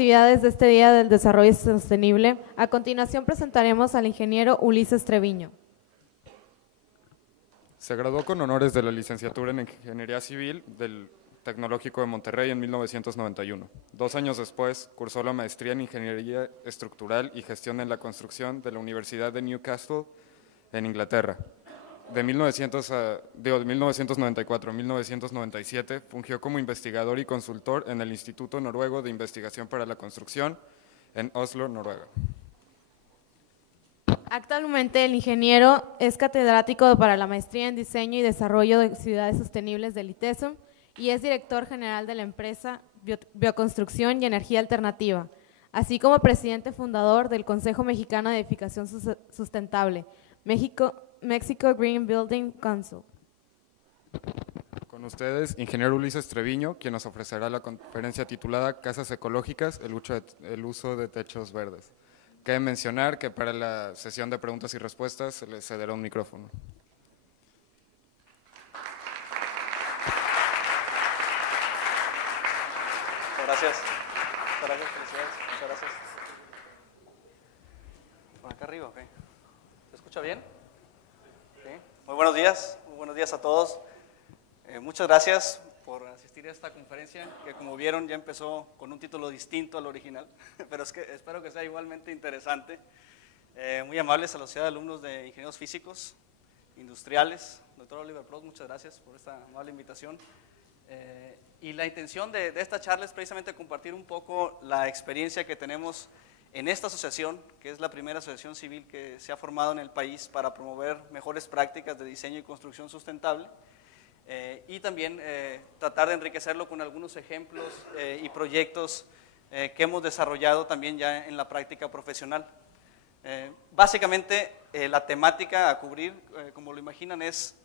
actividades de este Día del Desarrollo Sostenible. A continuación presentaremos al ingeniero Ulises Treviño. Se graduó con honores de la licenciatura en Ingeniería Civil del Tecnológico de Monterrey en 1991. 2 años después, cursó la maestría en Ingeniería Estructural y Gestión en la Construcción de la Universidad de Newcastle, en Inglaterra. De 1994 a 1997, fungió como investigador y consultor en el Instituto Noruego de Investigación para la Construcción, en Oslo, Noruega. Actualmente el ingeniero es catedrático para la maestría en Diseño y Desarrollo de Ciudades Sostenibles del ITESO y es director general de la empresa Bioconstrucción y Energía Alternativa, así como presidente fundador del Consejo Mexicano de Edificación Sustentable, Mexico Green Building Council. Con ustedes, ingeniero Ulises Treviño, quien nos ofrecerá la conferencia titulada Casas Ecológicas, el uso de techos verdes. Cabe mencionar que para la sesión de preguntas y respuestas se les cederá un micrófono. Muchas gracias. Muchas gracias, felicidades. Muchas gracias. Por acá arriba, ¿ok? ¿Se escucha bien? ¿Sí? Muy buenos días a todos. Muchas gracias por asistir a esta conferencia, que como vieron ya empezó con un título distinto al original, pero espero que sea igualmente interesante. Muy amables a la sociedad de alumnos de ingenieros físicos, industriales. Doctor Oliver Prost, muchas gracias por esta amable invitación. Y la intención de esta charla es precisamente compartir un poco la experiencia que tenemos en esta asociación, que es la primera asociación civil que se ha formado en el país para promover mejores prácticas de diseño y construcción sustentable. Y también tratar de enriquecerlo con algunos ejemplos y proyectos que hemos desarrollado también ya en la práctica profesional. Básicamente la temática a cubrir, como lo imaginan, es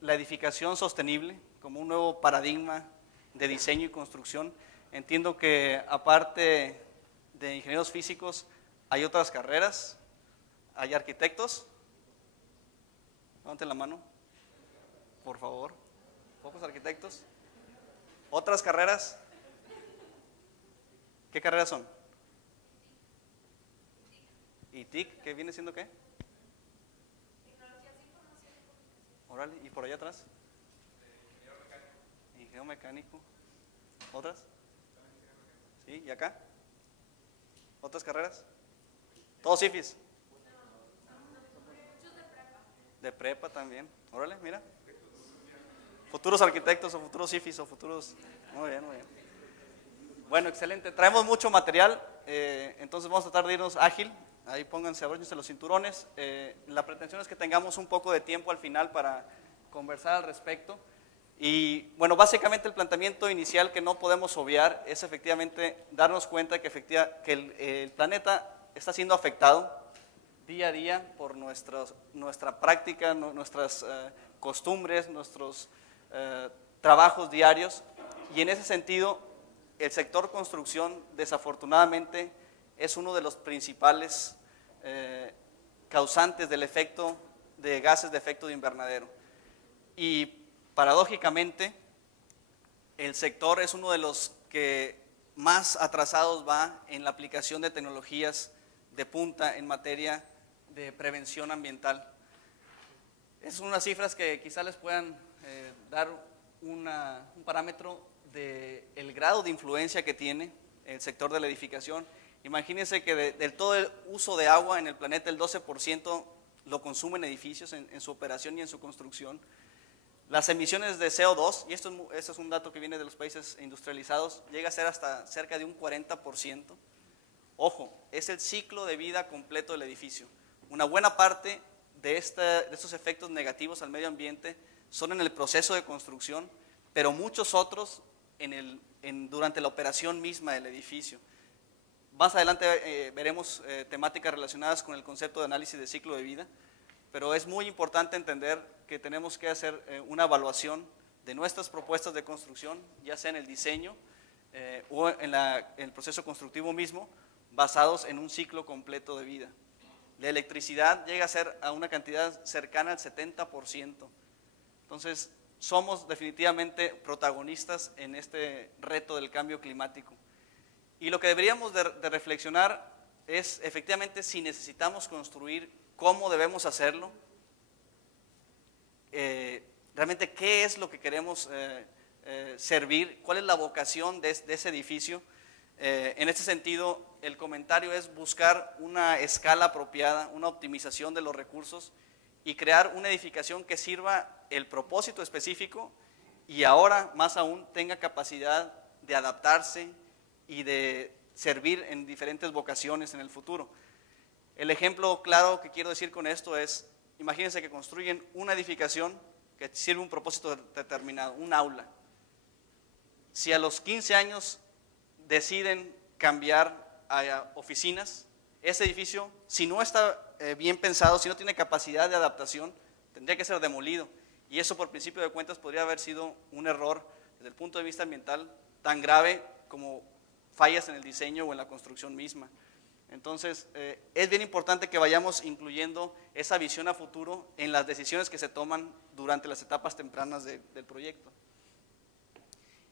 la edificación sostenible como un nuevo paradigma de diseño y construcción. Entiendo que aparte de ingenieros físicos hay otras carreras, hay arquitectos. Levanten la mano, por favor. Pocos arquitectos. ¿Otras carreras? ¿Qué carreras son? ¿Y TIC? ¿Qué viene siendo qué? Tecnologías de información y comunicación. Órale, ¿y por allá atrás? Ingeniero mecánico. ¿Otras? ¿Sí? ¿Y acá? ¿Otras carreras? ¿Todos IFIS? Muchos de prepa. De prepa también. Órale, mira. Futuros arquitectos o futuros IFIS o futuros… Muy bien, muy bien. Bueno, excelente. Traemos mucho material, entonces vamos a tratar de irnos ágil. Ahí pónganse, abróchense los cinturones. La pretensión es que tengamos un poco de tiempo al final para conversar al respecto. Y bueno, básicamente el planteamiento inicial que no podemos obviar es efectivamente darnos cuenta que el planeta está siendo afectado día a día por nuestra práctica, nuestras costumbres, nuestros trabajos diarios, y en ese sentido el sector construcción desafortunadamente es uno de los principales causantes del efecto de gases de efecto de invernadero, y paradójicamente el sector es uno de los que más atrasados va en la aplicación de tecnologías de punta en materia de prevención ambiental. Es unas cifras que quizá les puedan dar un parámetro del grado de influencia que tiene el sector de la edificación. Imagínense que del todo el uso de agua en el planeta, el 12% lo consumen edificios en su operación y en su construcción. Las emisiones de CO2, y esto es un dato que viene de los países industrializados, llega a ser hasta cerca de un 40%. Ojo, es el ciclo de vida completo del edificio. Una buena parte de estos efectos negativos al medio ambiente son en el proceso de construcción, pero muchos otros durante la operación misma del edificio. Más adelante veremos temáticas relacionadas con el concepto de análisis de ciclo de vida, pero es muy importante entender que tenemos que hacer una evaluación de nuestras propuestas de construcción, ya sea en el diseño o en el proceso constructivo mismo, basados en un ciclo completo de vida. La electricidad llega a ser a una cantidad cercana al 70%. Entonces, somos definitivamente protagonistas en este reto del cambio climático. Y lo que deberíamos de reflexionar es efectivamente si necesitamos construir, cómo debemos hacerlo, realmente qué es lo que queremos servir, cuál es la vocación de ese edificio. En este sentido, el comentario es buscar una escala apropiada, una optimización de los recursos y crear una edificación que sirva el propósito específico y ahora, más aún, tenga capacidad de adaptarse y de servir en diferentes vocaciones en el futuro. El ejemplo claro que quiero decir con esto es, imagínense que construyen una edificación que sirve un propósito determinado, un aula. Si a los 15 años deciden cambiar a oficinas, ese edificio, si no está bien pensado, si no tiene capacidad de adaptación, tendría que ser demolido. Y eso, por principio de cuentas, podría haber sido un error desde el punto de vista ambiental tan grave como fallas en el diseño o en la construcción misma. Entonces, es bien importante que vayamos incluyendo esa visión a futuro en las decisiones que se toman durante las etapas tempranas del proyecto.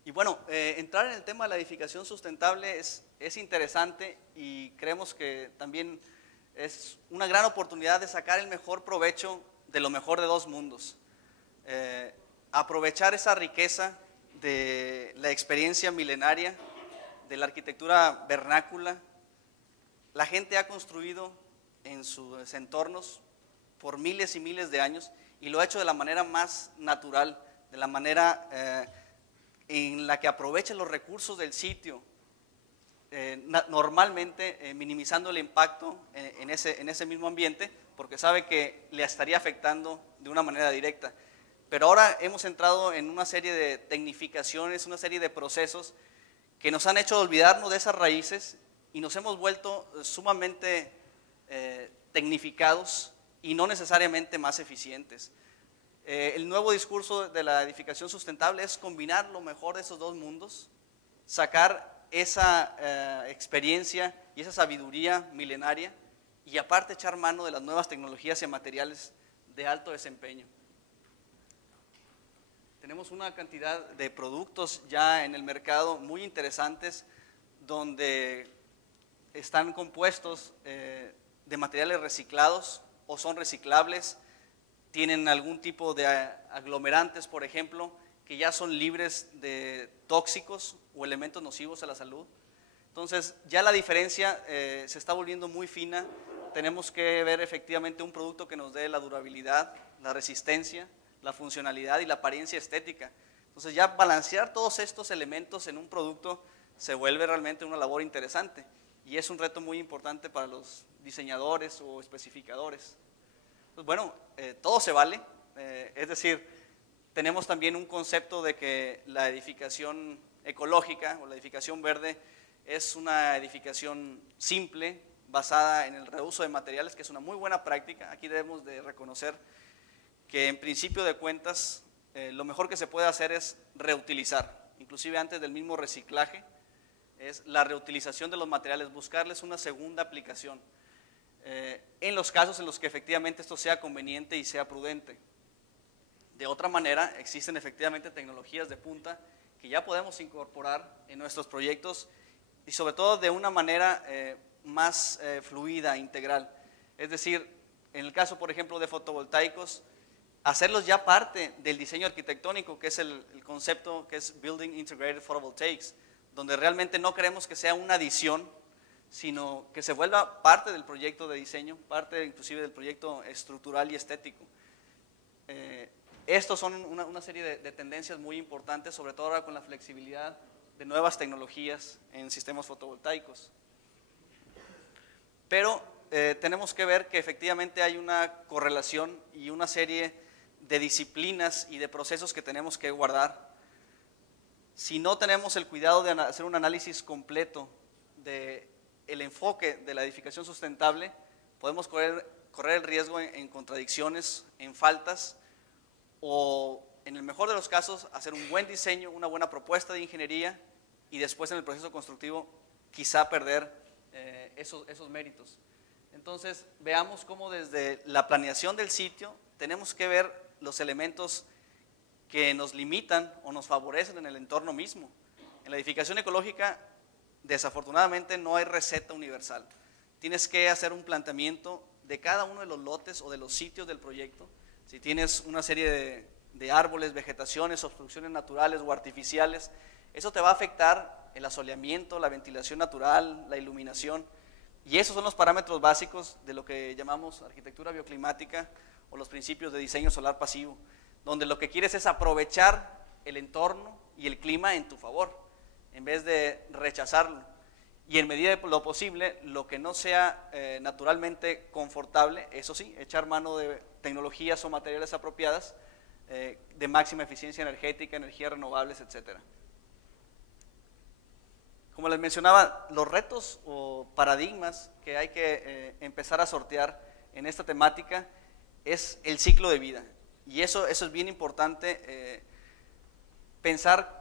Y bueno, entrar en el tema de la edificación sustentable es interesante y creemos que también es una gran oportunidad de sacar el mejor provecho de lo mejor de dos mundos. Aprovechar esa riqueza de la experiencia milenaria, de la arquitectura vernácula. La gente ha construido en sus entornos por miles y miles de años y lo ha hecho de la manera más natural, de la manera en la que aprovecha los recursos del sitio, normalmente minimizando el impacto en ese mismo ambiente, porque sabe que le estaría afectando de una manera directa. Pero ahora hemos entrado en una serie de tecnificaciones, una serie de procesos que nos han hecho olvidarnos de esas raíces y nos hemos vuelto sumamente tecnificados y no necesariamente más eficientes. El nuevo discurso de la edificación sustentable es combinar lo mejor de esos dos mundos, sacar esa experiencia y esa sabiduría milenaria y aparte echar mano de las nuevas tecnologías y materiales de alto desempeño. Tenemos una cantidad de productos ya en el mercado muy interesantes donde están compuestos de materiales reciclados o son reciclables, tienen algún tipo de aglomerantes, por ejemplo, que ya son libres de tóxicos o elementos nocivos a la salud. Entonces, ya la diferencia se está volviendo muy fina. Tenemos que ver efectivamente un producto que nos dé la durabilidad, la resistencia, la funcionalidad y la apariencia estética. Entonces, ya balancear todos estos elementos en un producto se vuelve realmente una labor interesante y es un reto muy importante para los diseñadores o especificadores. Pues bueno, todo se vale, es decir, tenemos también un concepto de que la edificación ecológica o la edificación verde es una edificación simple, basada en el reuso de materiales, que es una muy buena práctica. Aquí debemos de reconocer que en principio de cuentas lo mejor que se puede hacer es reutilizar, inclusive antes del mismo reciclaje, es la reutilización de los materiales, buscarles una segunda aplicación. En los casos en los que efectivamente esto sea conveniente y sea prudente. De otra manera, existen efectivamente tecnologías de punta que ya podemos incorporar en nuestros proyectos y sobre todo de una manera más fluida, integral. Es decir, en el caso, por ejemplo, de fotovoltaicos, hacerlos ya parte del diseño arquitectónico, que es el concepto que es Building Integrated Photovoltaics, donde realmente no queremos que sea una adición, sino que se vuelva parte del proyecto de diseño, parte inclusive del proyecto estructural y estético. Estos son una serie de tendencias muy importantes, sobre todo ahora con la flexibilidad de nuevas tecnologías en sistemas fotovoltaicos. Pero tenemos que ver que efectivamente hay una correlación y una serie de disciplinas y de procesos que tenemos que guardar. Si no tenemos el cuidado de hacer un análisis completo del enfoque de la edificación sustentable, podemos correr el riesgo en contradicciones, en faltas, o en el mejor de los casos hacer un buen diseño, una buena propuesta de ingeniería y después en el proceso constructivo quizá perder esos méritos. Entonces veamos cómo desde la planeación del sitio tenemos que ver los elementos que nos limitan o nos favorecen en el entorno mismo. En la edificación ecológica desafortunadamente no hay receta universal. Tienes que hacer un planteamiento de cada uno de los lotes o de los sitios del proyecto. Si tienes una serie de árboles, vegetaciones, obstrucciones naturales o artificiales, eso te va a afectar el asoleamiento, la ventilación natural, la iluminación, y esos son los parámetros básicos de lo que llamamos arquitectura bioclimática o los principios de diseño solar pasivo, donde lo que quieres es aprovechar el entorno y el clima en tu favor, en vez de rechazarlo. Y en medida de lo posible, lo que no sea naturalmente confortable, eso sí, echar mano de tecnologías o materiales apropiadas de máxima eficiencia energética, energías renovables, etcétera. Como les mencionaba, los retos o paradigmas que hay que empezar a sortear en esta temática es el ciclo de vida. Y eso es bien importante, pensar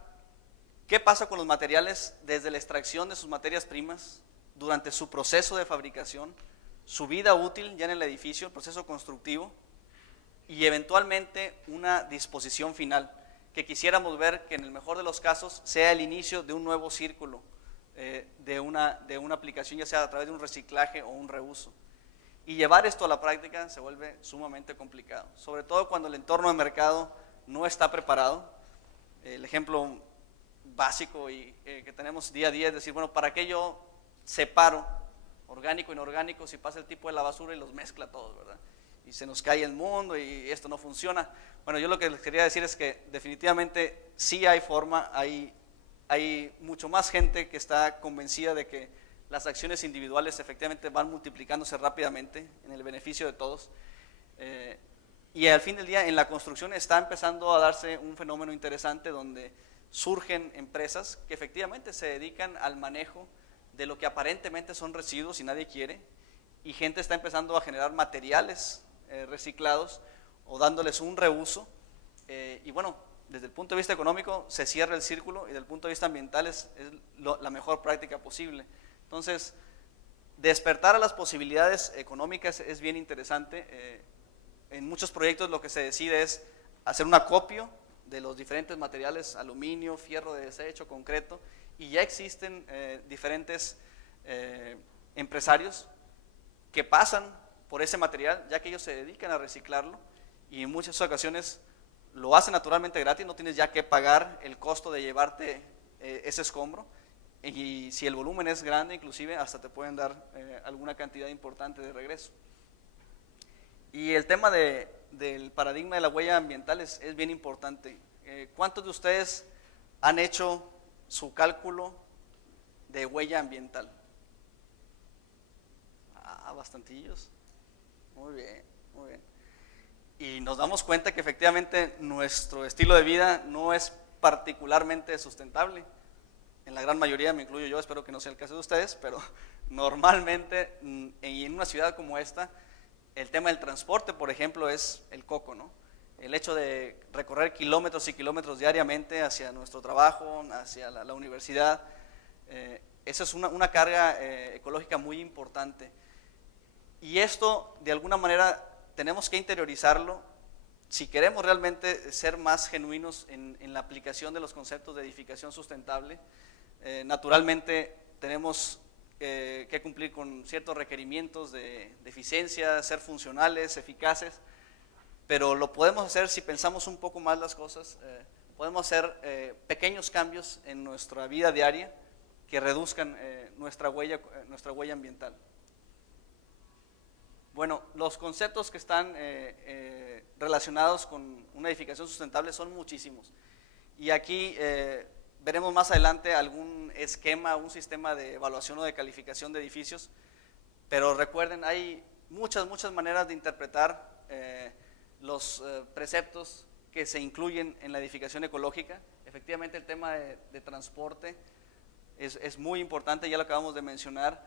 qué pasa con los materiales desde la extracción de sus materias primas, durante su proceso de fabricación, su vida útil ya en el edificio, el proceso constructivo, y eventualmente una disposición final, que quisiéramos ver que en el mejor de los casos sea el inicio de un nuevo círculo, de una aplicación, ya sea a través de un reciclaje o un reuso. Y llevar esto a la práctica se vuelve sumamente complicado, sobre todo cuando el entorno de mercado no está preparado. El ejemplo básico y que tenemos día a día es decir, bueno, ¿para qué yo separo orgánico e inorgánico si pasa el tipo de la basura y los mezcla todos, verdad? Y se nos cae el mundo y esto no funciona. Bueno, yo lo que les quería decir es que definitivamente sí hay forma, hay mucho más gente que está convencida de que las acciones individuales efectivamente van multiplicándose rápidamente en el beneficio de todos. Y al fin del día en la construcción está empezando a darse un fenómeno interesante donde surgen empresas que efectivamente se dedican al manejo de lo que aparentemente son residuos y nadie quiere, y gente está empezando a generar materiales reciclados o dándoles un reuso, y bueno, desde el punto de vista económico se cierra el círculo y desde el punto de vista ambiental es la mejor práctica posible. Entonces, despertar a las posibilidades económicas es bien interesante. En muchos proyectos lo que se decide es hacer un acopio de los diferentes materiales, aluminio, fierro de desecho, concreto, y ya existen diferentes empresarios que pasan por ese material, ya que ellos se dedican a reciclarlo, y en muchas ocasiones lo hacen naturalmente gratis, no tienes ya que pagar el costo de llevarte ese escombro, y si el volumen es grande, inclusive hasta te pueden dar alguna cantidad importante de regreso. Y el tema del paradigma de la huella ambiental es bien importante. ¿Cuántos de ustedes han hecho su cálculo de huella ambiental? Bastantillos. Muy bien, muy bien. Y nos damos cuenta que efectivamente nuestro estilo de vida no es particularmente sustentable. En la gran mayoría, me incluyo yo, espero que no sea el caso de ustedes, pero normalmente en una ciudad como esta, el tema del transporte, por ejemplo, es el coco, ¿no? El hecho de recorrer kilómetros y kilómetros diariamente hacia nuestro trabajo, hacia la universidad, esa es una carga ecológica muy importante. Y esto, de alguna manera, tenemos que interiorizarlo si queremos realmente ser más genuinos en la aplicación de los conceptos de edificación sustentable. Naturalmente, tenemos que cumplir con ciertos requerimientos de eficiencia, ser funcionales, eficaces, pero lo podemos hacer si pensamos un poco más las cosas. Podemos hacer pequeños cambios en nuestra vida diaria que reduzcan nuestra huella ambiental. Bueno, los conceptos que están relacionados con una edificación sustentable son muchísimos, y aquí veremos más adelante algún esquema, un sistema de evaluación o de calificación de edificios, pero recuerden, hay muchas maneras de interpretar los preceptos que se incluyen en la edificación ecológica. Efectivamente, el tema de transporte es muy importante, ya lo acabamos de mencionar.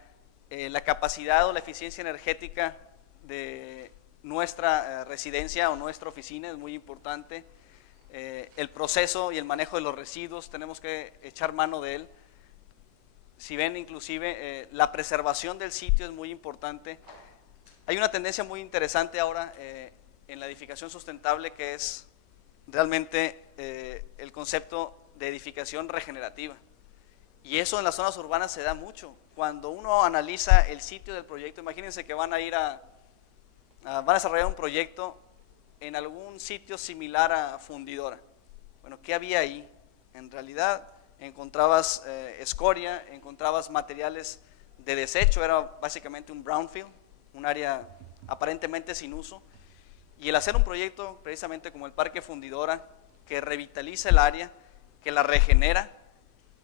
La capacidad o la eficiencia energética de nuestra residencia o nuestra oficina es muy importante. El proceso y el manejo de los residuos, tenemos que echar mano de él. Si ven, inclusive la preservación del sitio es muy importante. Hay una tendencia muy interesante ahora en la edificación sustentable, que es realmente el concepto de edificación regenerativa. Y eso en las zonas urbanas se da mucho. Cuando uno analiza el sitio del proyecto, imagínense que van a desarrollar un proyecto en algún sitio similar a Fundidora. Bueno, ¿qué había ahí? En realidad encontrabas escoria, encontrabas materiales de desecho, era básicamente un brownfield, un área aparentemente sin uso. Y el hacer un proyecto precisamente como el Parque Fundidora, que revitaliza el área, que la regenera,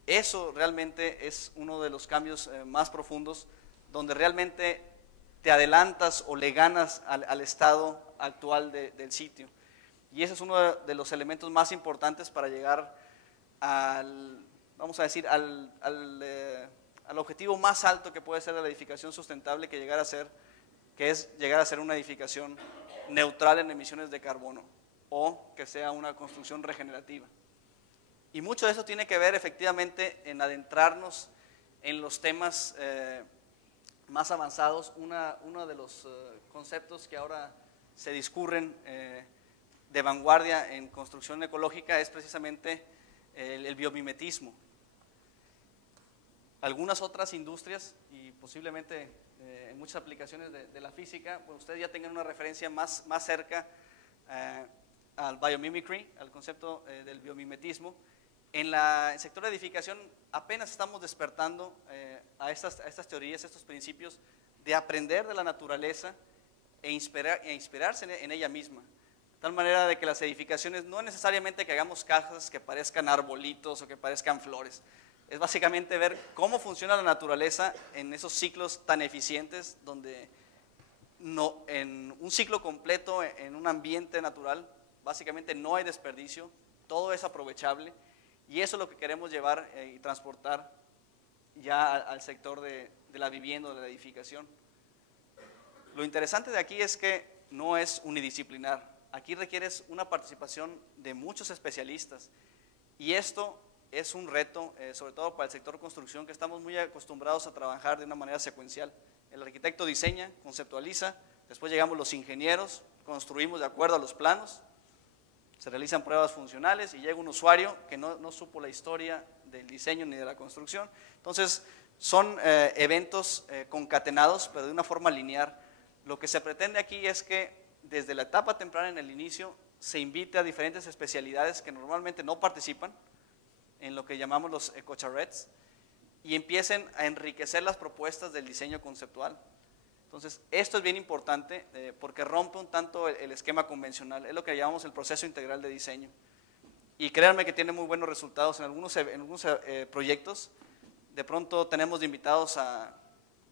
eso realmente es uno de los cambios más profundos, donde realmente te adelantas o le ganas al estado actual del sitio. Y ese es uno de los elementos más importantes para llegar vamos a decir, al objetivo más alto que puede ser de la edificación sustentable, que es llegar a ser una edificación neutral en emisiones de carbono, o que sea una construcción regenerativa. Y mucho de eso tiene que ver efectivamente en adentrarnos en los temas más avanzados. Uno de los conceptos que ahora se discurren de vanguardia en construcción ecológica es precisamente el biomimetismo. Algunas otras industrias y posiblemente en muchas aplicaciones de la física, pues ustedes ya tengan una referencia más cerca al biomimicry, al concepto del biomimetismo. En el sector de edificación apenas estamos despertando a estas teorías, estos principios de aprender de la naturaleza e inspirarse en ella misma. De tal manera de que las edificaciones no es necesariamente que hagamos casas que parezcan arbolitos o que parezcan flores. Es básicamente ver cómo funciona la naturaleza en esos ciclos tan eficientes, donde en un ciclo completo, en un ambiente natural, básicamente no hay desperdicio, todo es aprovechable. Y eso es lo que queremos llevar y transportar ya al sector de la vivienda o de la edificación. Lo interesante de aquí es que no es unidisciplinar. Aquí requieres una participación de muchos especialistas. Y esto es un reto, sobre todo para el sector construcción, que estamos muy acostumbrados a trabajar de una manera secuencial. El arquitecto diseña, conceptualiza, después llegamos los ingenieros, construimos de acuerdo a los planos, se realizan pruebas funcionales y llega un usuario que no supo la historia del diseño ni de la construcción. Entonces, son eventos concatenados, pero de una forma lineal. Lo que se pretende aquí es que desde la etapa temprana en el inicio se invite a diferentes especialidades que normalmente no participan en lo que llamamos los ecocharrettes y empiecen a enriquecer las propuestas del diseño conceptual. Entonces, esto es bien importante porque rompe un tanto el esquema convencional, es lo que llamamos el proceso integral de diseño. Y créanme que tiene muy buenos resultados en algunos proyectos. De pronto tenemos de invitados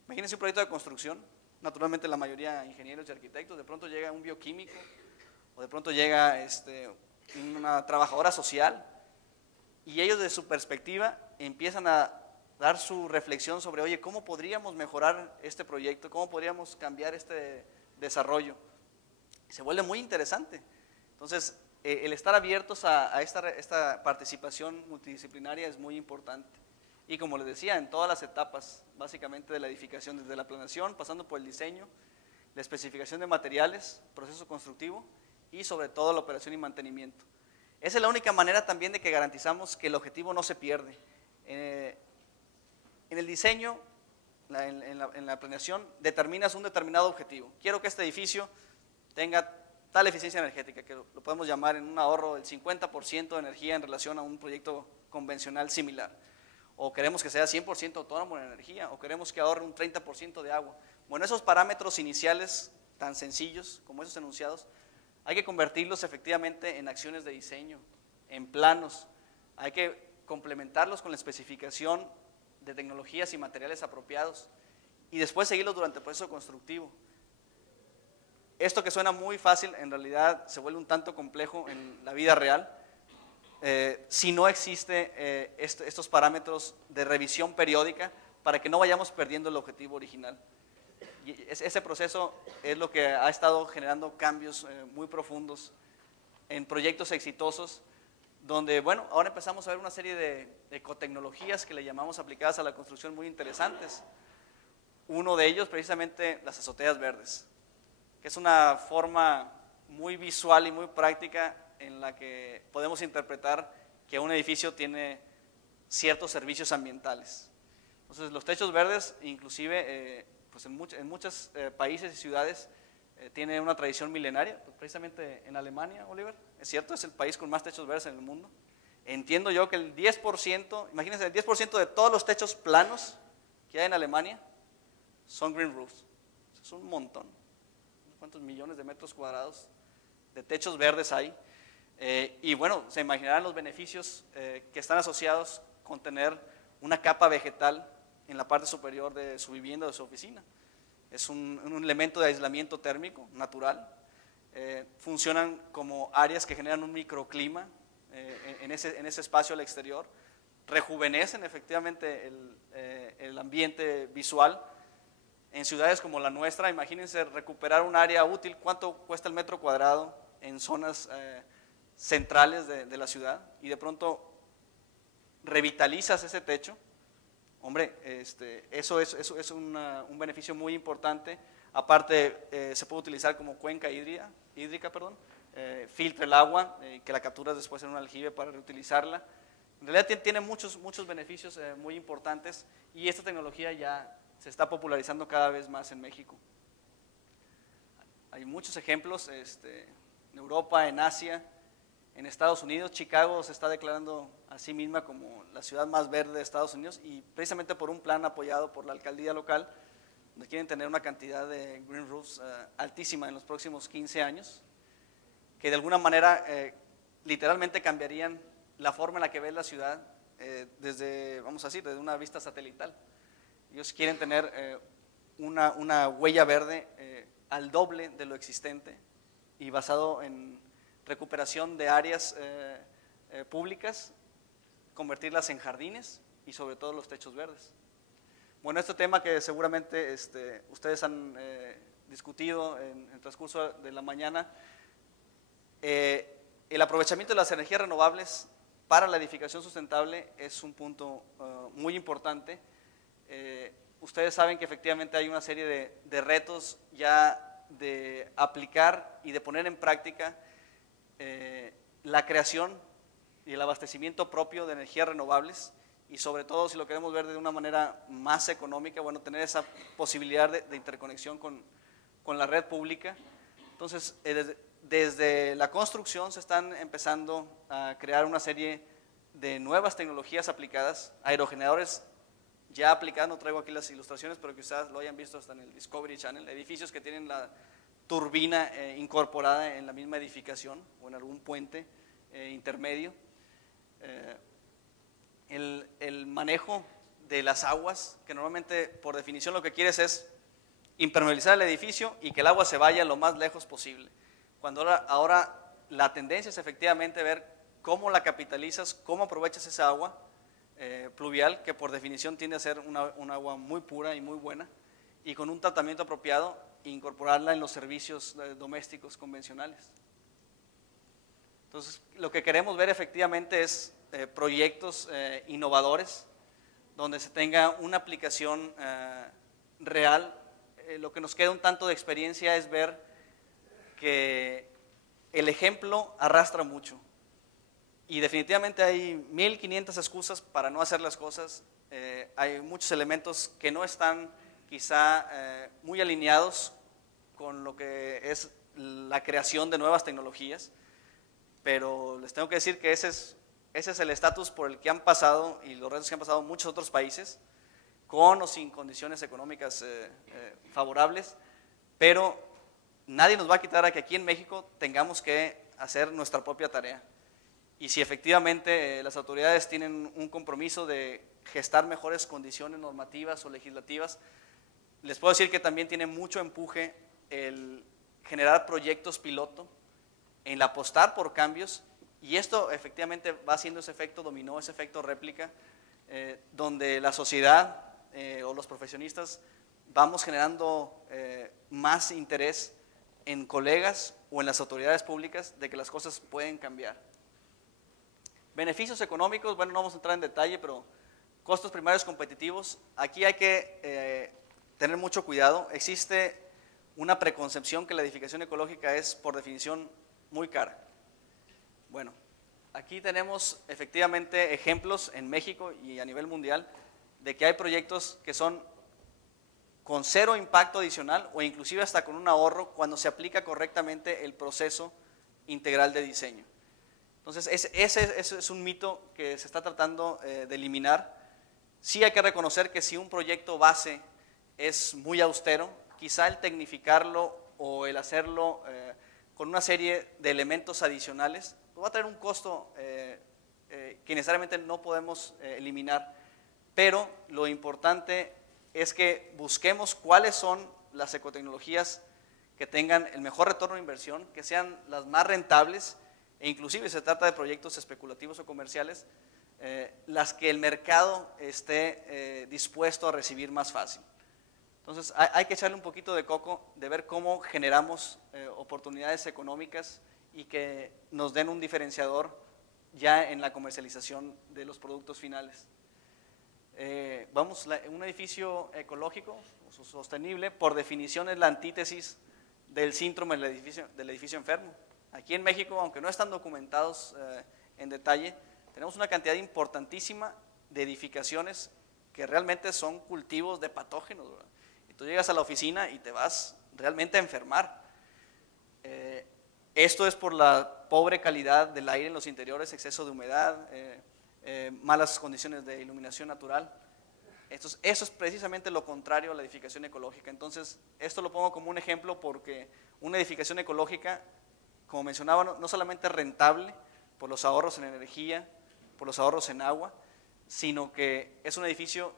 imagínense un proyecto de construcción, naturalmente la mayoría ingenieros y arquitectos, de pronto llega un bioquímico o de pronto llega una trabajadora social y ellos de su perspectiva empiezan a dar su reflexión sobre, oye, ¿cómo podríamos mejorar este proyecto? ¿Cómo podríamos cambiar este desarrollo? Se vuelve muy interesante. Entonces, el estar abiertos a esta participación multidisciplinaria es muy importante. Y como les decía, en todas las etapas, básicamente de la edificación, desde la planeación, pasando por el diseño, la especificación de materiales, proceso constructivo y sobre todo la operación y mantenimiento. Esa es la única manera también de que garantizamos que el objetivo no se pierde. En el diseño, en la planeación, determinas un determinado objetivo. Quiero que este edificio tenga tal eficiencia energética, que lo podemos llamar en un ahorro del 50% de energía en relación a un proyecto convencional similar. O queremos que sea 100% autónomo en energía, o queremos que ahorre un 30% de agua. Bueno, esos parámetros iniciales tan sencillos como esos enunciados, hay que convertirlos efectivamente en acciones de diseño, en planos. Hay que complementarlos con la especificación de tecnologías y materiales apropiados y después seguirlos durante el proceso constructivo. Esto que suena muy fácil, en realidad se vuelve un tanto complejo en la vida real si no existe estos parámetros de revisión periódica para que no vayamos perdiendo el objetivo original. Y ese proceso es lo que ha estado generando cambios muy profundos en proyectos exitosos, donde, bueno, ahora empezamos a ver una serie de ecotecnologías que le llamamos aplicadas a la construcción muy interesantes. Uno de ellos, precisamente, las azoteas verdes, que es una forma muy visual y muy práctica en la que podemos interpretar que un edificio tiene ciertos servicios ambientales. Entonces, los techos verdes, inclusive, pues en muchos países y ciudades, tiene una tradición milenaria, pues precisamente en Alemania, Oliver, es cierto, es el país con más techos verdes en el mundo. Entiendo yo que el 10%, imagínense, el 10% de todos los techos planos que hay en Alemania son green roofs. Es un montón. ¿Cuántos millones de metros cuadrados de techos verdes hay? Y bueno, se imaginarán los beneficios que están asociados con tener una capa vegetal en la parte superior de su vivienda o de su oficina. Es un elemento de aislamiento térmico natural. Funcionan como áreas que generan un microclima en ese espacio al exterior. Rejuvenecen efectivamente el ambiente visual. En ciudades como la nuestra, imagínense recuperar un área útil, ¿cuánto cuesta el metro cuadrado en zonas centrales de la ciudad? Y de pronto revitalizas ese techo. Hombre, eso es un beneficio muy importante. Aparte, se puede utilizar como cuenca hídrica, filtra el agua, que la capturas después en un aljibe para reutilizarla. En realidad tiene muchos beneficios muy importantes, y esta tecnología ya se está popularizando cada vez más en México. Hay muchos ejemplos en Europa, en Asia, en Estados Unidos. Chicago se está declarando a sí misma como la ciudad más verde de Estados Unidos, y precisamente por un plan apoyado por la alcaldía local, donde quieren tener una cantidad de green roofs altísima en los próximos 15 años, que de alguna manera literalmente cambiarían la forma en la que ves la ciudad desde, vamos a decir, desde una vista satelital. Ellos quieren tener una huella verde al doble de lo existente, y basado en recuperación de áreas públicas, convertirlas en jardines y sobre todo los techos verdes. Bueno, este tema que seguramente ustedes han discutido en el transcurso de la mañana, el aprovechamiento de las energías renovables para la edificación sustentable es un punto muy importante. Ustedes saben que efectivamente hay una serie de retos ya de aplicar y de poner en práctica la creación y el abastecimiento propio de energías renovables, y sobre todo, si lo queremos ver de una manera más económica, bueno, tener esa posibilidad de interconexión con la red pública. Entonces, desde la construcción se están empezando a crear una serie de nuevas tecnologías aplicadas, aerogeneradores ya aplicados. No traigo aquí las ilustraciones, pero quizás lo hayan visto hasta en el Discovery Channel, edificios que tienen la turbina incorporada en la misma edificación o en algún puente intermedio. El manejo de las aguas, que normalmente por definición lo que quieres es impermeabilizar el edificio y que el agua se vaya lo más lejos posible. Cuando ahora la tendencia es efectivamente ver cómo la capitalizas, cómo aprovechas esa agua pluvial, que por definición tiende a ser un agua muy pura y muy buena, y con un tratamiento apropiado, incorporarla en los servicios domésticos convencionales. Entonces, lo que queremos ver efectivamente es proyectos innovadores, donde se tenga una aplicación real. Lo que nos queda un tanto de experiencia es ver que el ejemplo arrastra mucho, y definitivamente hay 1500 excusas para no hacer las cosas. Hay muchos elementos que no están quizá muy alineados con lo que es la creación de nuevas tecnologías, pero les tengo que decir que ese es el estatus por el que han pasado y los retos que han pasado muchos otros países, con o sin condiciones económicas favorables, pero nadie nos va a quitar a que aquí en México tengamos que hacer nuestra propia tarea. Y si efectivamente las autoridades tienen un compromiso de gestar mejores condiciones normativas o legislativas, les puedo decir que también tiene mucho empuje el generar proyectos piloto, el apostar por cambios, y esto efectivamente va haciendo ese efecto dominó, ese efecto réplica, donde la sociedad o los profesionistas vamos generando más interés en colegas o en las autoridades públicas de que las cosas pueden cambiar. Beneficios económicos, bueno, no vamos a entrar en detalle, pero costos primarios competitivos, aquí hay que tener mucho cuidado. Existe una preconcepción que la edificación ecológica es por definición muy cara. Bueno, aquí tenemos efectivamente ejemplos en México y a nivel mundial de que hay proyectos que son con cero impacto adicional o inclusive hasta con un ahorro cuando se aplica correctamente el proceso integral de diseño. Entonces, ese es un mito que se está tratando de eliminar. Sí hay que reconocer que si un proyecto base es muy austero, quizá el tecnificarlo o el hacerlo con una serie de elementos adicionales, pues va a tener un costo que necesariamente no podemos eliminar, pero lo importante es que busquemos cuáles son las ecotecnologías que tengan el mejor retorno de inversión, que sean las más rentables, e inclusive se trata de proyectos especulativos o comerciales, las que el mercado esté dispuesto a recibir más fácil. Entonces hay que echarle un poquito de coco de ver cómo generamos oportunidades económicas y que nos den un diferenciador ya en la comercialización de los productos finales. Un edificio ecológico, sostenible, por definición es la antítesis del síndrome del edificio enfermo. Aquí en México, aunque no están documentados en detalle, tenemos una cantidad importantísima de edificaciones que realmente son cultivos de patógenos, ¿verdad? Y tú llegas a la oficina y te vas realmente a enfermar. Esto es por la pobre calidad del aire en los interiores, exceso de humedad, malas condiciones de iluminación natural. Eso es precisamente lo contrario a la edificación ecológica. Entonces, esto lo pongo como un ejemplo porque una edificación ecológica, como mencionaba, no solamente es rentable por los ahorros en energía, por los ahorros en agua, sino que es un edificio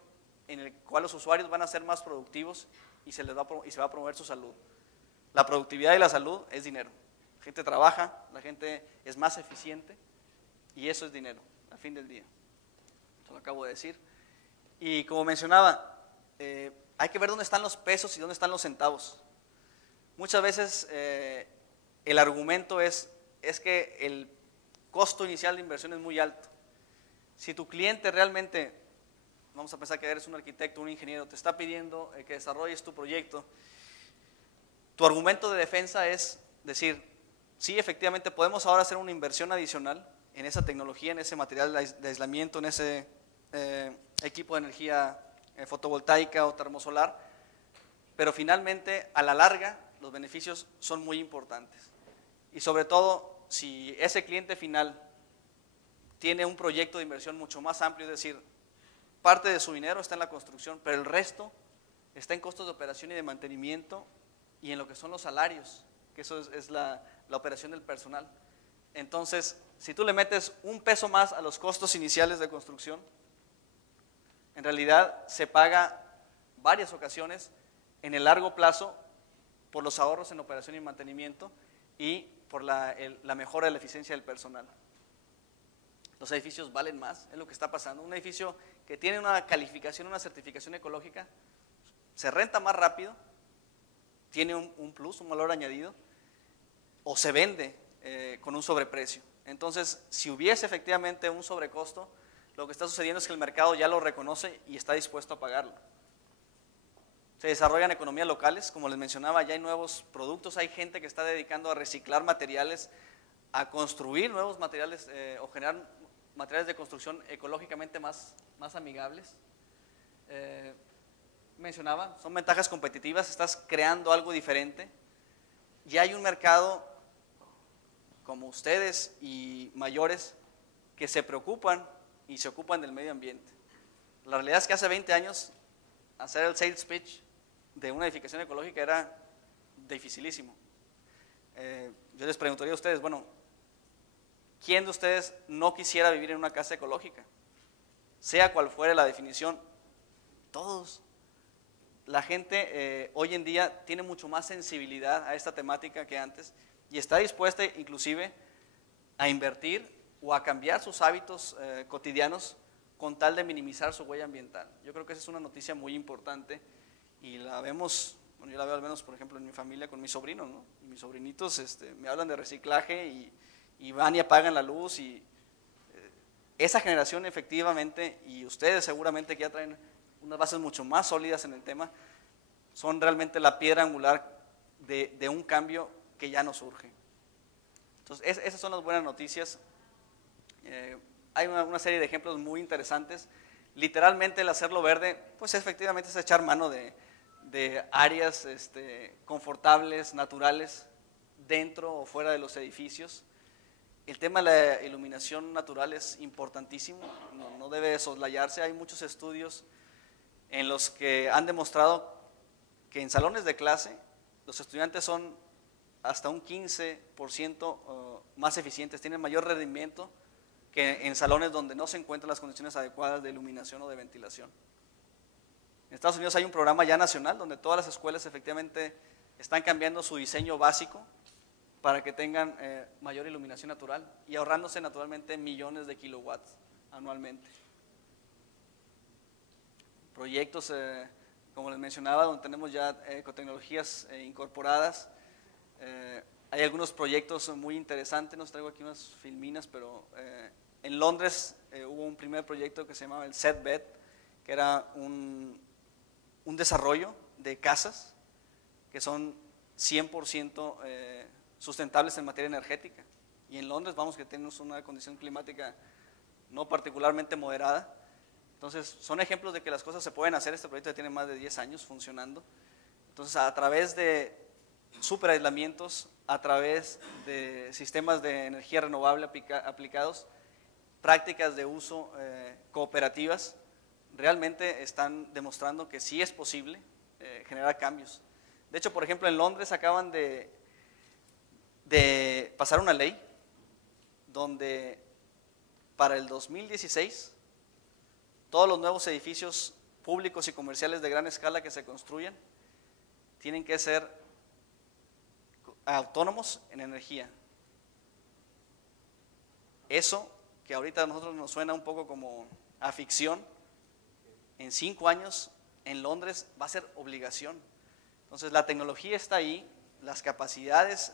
en el cual los usuarios van a ser más productivos y se va a promover su salud. La productividad y la salud es dinero. La gente trabaja, la gente es más eficiente y eso es dinero, al fin del día. Eso lo acabo de decir. Y como mencionaba, hay que ver dónde están los pesos y dónde están los centavos. Muchas veces el argumento es que el costo inicial de inversión es muy alto. Si tu cliente realmente, vamos a pensar que eres un arquitecto, un ingeniero, te está pidiendo que desarrolles tu proyecto, tu argumento de defensa es decir, sí, efectivamente podemos ahora hacer una inversión adicional en esa tecnología, en ese material de aislamiento, en ese equipo de energía fotovoltaica o termosolar, pero finalmente a la larga los beneficios son muy importantes. Y sobre todo, si ese cliente final tiene un proyecto de inversión mucho más amplio, es decir, parte de su dinero está en la construcción, pero el resto está en costos de operación y de mantenimiento y en lo que son los salarios, que eso es la operación del personal. Entonces, si tú le metes un peso más a los costos iniciales de construcción, en realidad se paga varias ocasiones en el largo plazo por los ahorros en operación y mantenimiento y por la mejora de la eficiencia del personal. Los edificios valen más, es lo que está pasando. Un edificio que tiene una calificación, una certificación ecológica, se renta más rápido, tiene un plus, un valor añadido, o se vende con un sobreprecio. Entonces, si hubiese efectivamente un sobrecosto, lo que está sucediendo es que el mercado ya lo reconoce y está dispuesto a pagarlo. Se desarrollan economías locales, como les mencionaba, ya hay nuevos productos, hay gente que está dedicando a reciclar materiales, a construir nuevos materiales o generar materiales de construcción ecológicamente más amigables. Mencionaba, son ventajas competitivas, estás creando algo diferente. Ya hay un mercado como ustedes y mayores que se preocupan y se ocupan del medio ambiente. La realidad es que hace 20 años hacer el sales pitch de una edificación ecológica era dificilísimo. Yo les preguntaría a ustedes, bueno, ¿quién de ustedes no quisiera vivir en una casa ecológica? Sea cual fuera la definición, todos. La gente hoy en día tiene mucho más sensibilidad a esta temática que antes y está dispuesta inclusive a invertir o a cambiar sus hábitos cotidianos con tal de minimizar su huella ambiental. Yo creo que esa es una noticia muy importante y la vemos, bueno, yo la veo al menos por ejemplo en mi familia con mis sobrinos, ¿no? Y mis sobrinitos me hablan de reciclaje y van y apagan la luz y esa generación efectivamente, y ustedes seguramente que ya traen unas bases mucho más sólidas en el tema, son realmente la piedra angular de un cambio que ya nos urge. Entonces, esas son las buenas noticias. Hay una serie de ejemplos muy interesantes. Literalmente el hacerlo verde, pues efectivamente es echar mano de áreas confortables, naturales, dentro o fuera de los edificios. El tema de la iluminación natural es importantísimo, no debe soslayarse. Hay muchos estudios en los que han demostrado que en salones de clase los estudiantes son hasta un 15% más eficientes, tienen mayor rendimiento que en salones donde no se encuentran las condiciones adecuadas de iluminación o de ventilación. En Estados Unidos hay un programa ya nacional donde todas las escuelas efectivamente están cambiando su diseño básico para que tengan mayor iluminación natural y ahorrándose naturalmente millones de kilowatts anualmente. Proyectos, como les mencionaba, donde tenemos ya ecotecnologías incorporadas. Hay algunos proyectos muy interesantes, nos traigo aquí unas filminas, pero en Londres hubo un primer proyecto que se llamaba el Setbed, que era un desarrollo de casas que son 100% sustentables en materia energética. Y en Londres vamos que tenemos una condición climática no particularmente moderada. Entonces son ejemplos de que las cosas se pueden hacer. Este proyecto ya tiene más de 10 años funcionando. Entonces a través de superaislamientos, a través de sistemas de energía renovable aplicados, prácticas de uso cooperativas, realmente están demostrando que sí es posible generar cambios. De hecho, por ejemplo, en Londres acaban de pasar una ley donde para el 2016 todos los nuevos edificios públicos y comerciales de gran escala que se construyan tienen que ser autónomos en energía. Eso que ahorita a nosotros nos suena un poco como a ficción, en 5 años en Londres va a ser obligación. Entonces la tecnología está ahí, las capacidades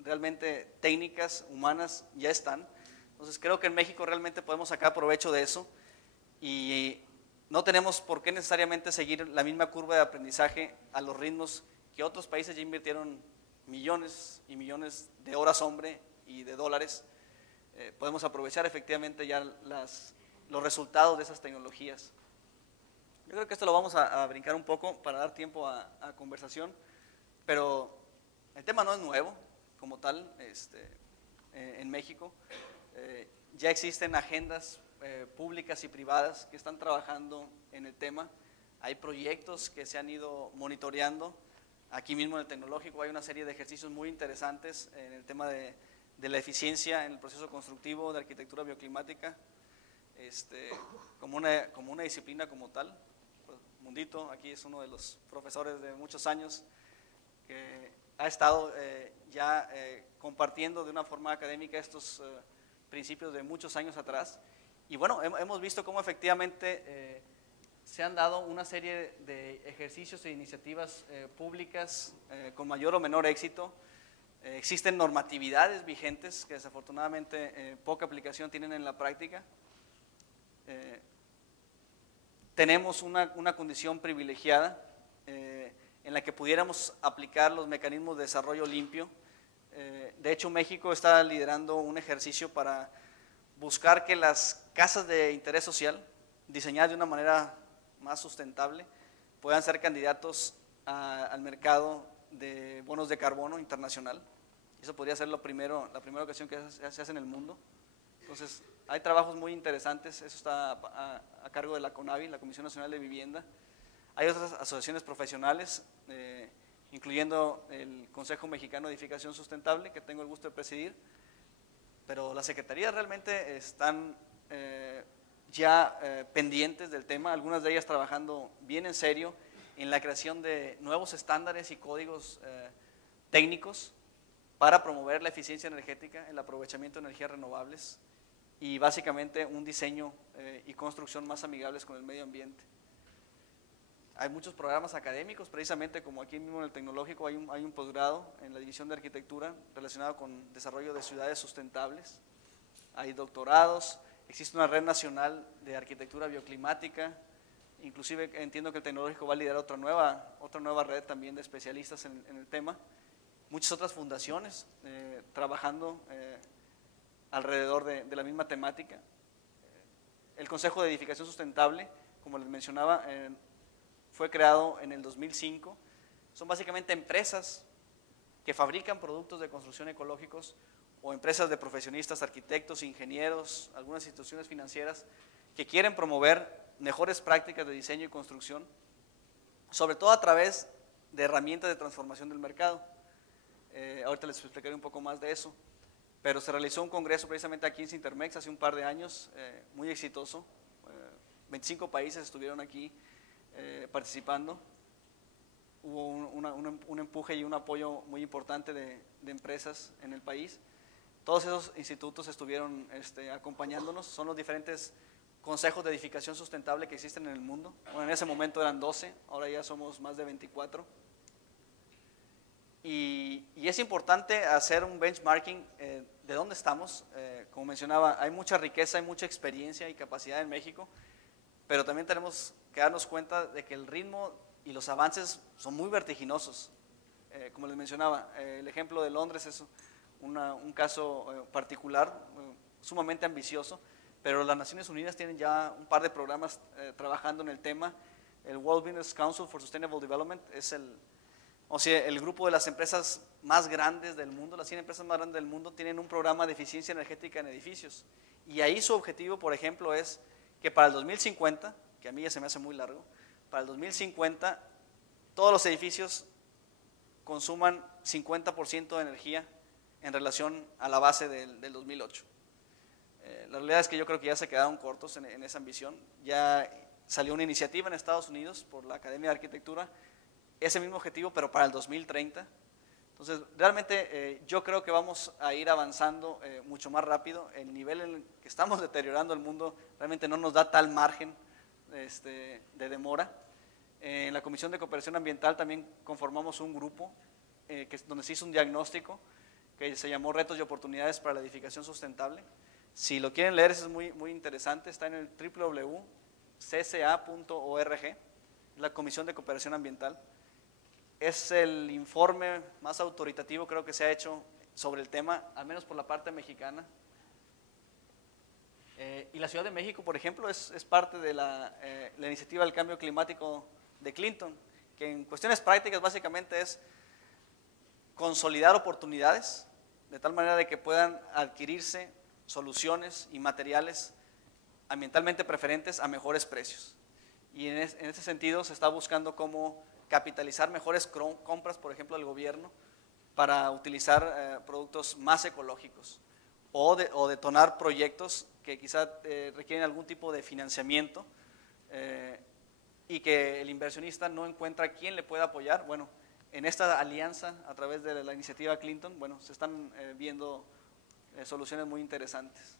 realmente técnicas, humanas ya están. Entonces creo que en México realmente podemos sacar provecho de eso y no tenemos por qué necesariamente seguir la misma curva de aprendizaje a los ritmos que otros países ya invirtieron millones y millones de horas hombre y de dólares. Podemos aprovechar efectivamente ya los resultados de esas tecnologías. Yo creo que esto lo vamos a brincar un poco para dar tiempo a conversación, pero el tema no es nuevo como tal en México. Ya existen agendas públicas y privadas que están trabajando en el tema. Hay proyectos que se han ido monitoreando. Aquí mismo en el tecnológico hay una serie de ejercicios muy interesantes en el tema de la eficiencia en el proceso constructivo de arquitectura bioclimática, como una disciplina como tal. Pues, Mundito, aquí es uno de los profesores de muchos años que ha estado ya compartiendo de una forma académica estos principios de muchos años atrás. Y bueno, hemos visto cómo efectivamente se han dado una serie de ejercicios e iniciativas públicas con mayor o menor éxito. Existen normatividades vigentes que desafortunadamente poca aplicación tienen en la práctica. Tenemos una condición privilegiada en la que pudiéramos aplicar los mecanismos de desarrollo limpio. De hecho, México está liderando un ejercicio para buscar que las casas de interés social, diseñadas de una manera más sustentable, puedan ser candidatos al mercado de bonos de carbono internacional. Eso podría ser la primera ocasión que se hace en el mundo. Entonces, hay trabajos muy interesantes, eso está a cargo de la CONAVI, la Comisión Nacional de Vivienda. Hay otras asociaciones profesionales, incluyendo el Consejo Mexicano de Edificación Sustentable, que tengo el gusto de presidir, pero las secretarías realmente están ya pendientes del tema, algunas de ellas trabajando bien en serio en la creación de nuevos estándares y códigos técnicos para promover la eficiencia energética, el aprovechamiento de energías renovables y básicamente un diseño y construcción más amigables con el medio ambiente. Hay muchos programas académicos, precisamente como aquí mismo en el tecnológico hay un posgrado en la división de arquitectura relacionado con desarrollo de ciudades sustentables. Hay doctorados, existe una red nacional de arquitectura bioclimática, inclusive entiendo que el tecnológico va a liderar otra nueva red también de especialistas en el tema. Muchas otras fundaciones trabajando alrededor de la misma temática. El Consejo de Edificación Sustentable, como les mencionaba, fue creado en el 2005. Son básicamente empresas que fabrican productos de construcción ecológicos o empresas de profesionistas, arquitectos, ingenieros, algunas instituciones financieras que quieren promover mejores prácticas de diseño y construcción, sobre todo a través de herramientas de transformación del mercado. Ahorita les explicaré un poco más de eso, pero se realizó un congreso precisamente aquí en Sintermex hace un par de años, muy exitoso. 25 países estuvieron aquí participando. Hubo un empuje y un apoyo muy importante de empresas en el país. Todos esos institutos estuvieron acompañándonos. Son los diferentes consejos de edificación sustentable que existen en el mundo. Bueno, en ese momento eran 12, ahora ya somos más de 24. Y es importante hacer un benchmarking de dónde estamos. Como mencionaba, hay mucha riqueza, hay mucha experiencia y capacidad en México, pero también tenemos que darnos cuenta de que el ritmo y los avances son muy vertiginosos. Como les mencionaba, el ejemplo de Londres es un caso particular, sumamente ambicioso, pero las Naciones Unidas tienen ya un par de programas trabajando en el tema. El World Business Council for Sustainable Development es el grupo de las empresas más grandes del mundo. Las 100 empresas más grandes del mundo tienen un programa de eficiencia energética en edificios, y ahí su objetivo, por ejemplo, es que para el 2050, que a mí ya se me hace muy largo, para el 2050 todos los edificios consuman 50% de energía en relación a la base del 2008. La realidad es que yo creo que ya se quedaron cortos en esa ambición. Ya salió una iniciativa en Estados Unidos por la Academia de Arquitectura, ese mismo objetivo, pero para el 2030. Entonces, realmente yo creo que vamos a ir avanzando mucho más rápido. El nivel en el que estamos deteriorando el mundo realmente no nos da tal margen de demora. En la Comisión de Cooperación Ambiental también conformamos un grupo donde se hizo un diagnóstico que se llamó Retos y Oportunidades para la Edificación Sustentable. Si lo quieren leer, eso es muy interesante, está en el www.cca.org, la Comisión de Cooperación Ambiental. Es el informe más autoritativo, creo, que se ha hecho sobre el tema, al menos por la parte mexicana. Y la Ciudad de México, por ejemplo, es parte de la iniciativa del cambio climático de Clinton, que en cuestiones prácticas básicamente es consolidar oportunidades de tal manera de que puedan adquirirse soluciones y materiales ambientalmente preferentes a mejores precios. Y en ese sentido se está buscando cómo capitalizar mejores compras, por ejemplo, del gobierno, para utilizar productos más ecológicos o detonar proyectos que quizá requieren algún tipo de financiamiento y que el inversionista no encuentra quién le pueda apoyar. Bueno, en esta alianza a través de la iniciativa Clinton, bueno, se están viendo soluciones muy interesantes.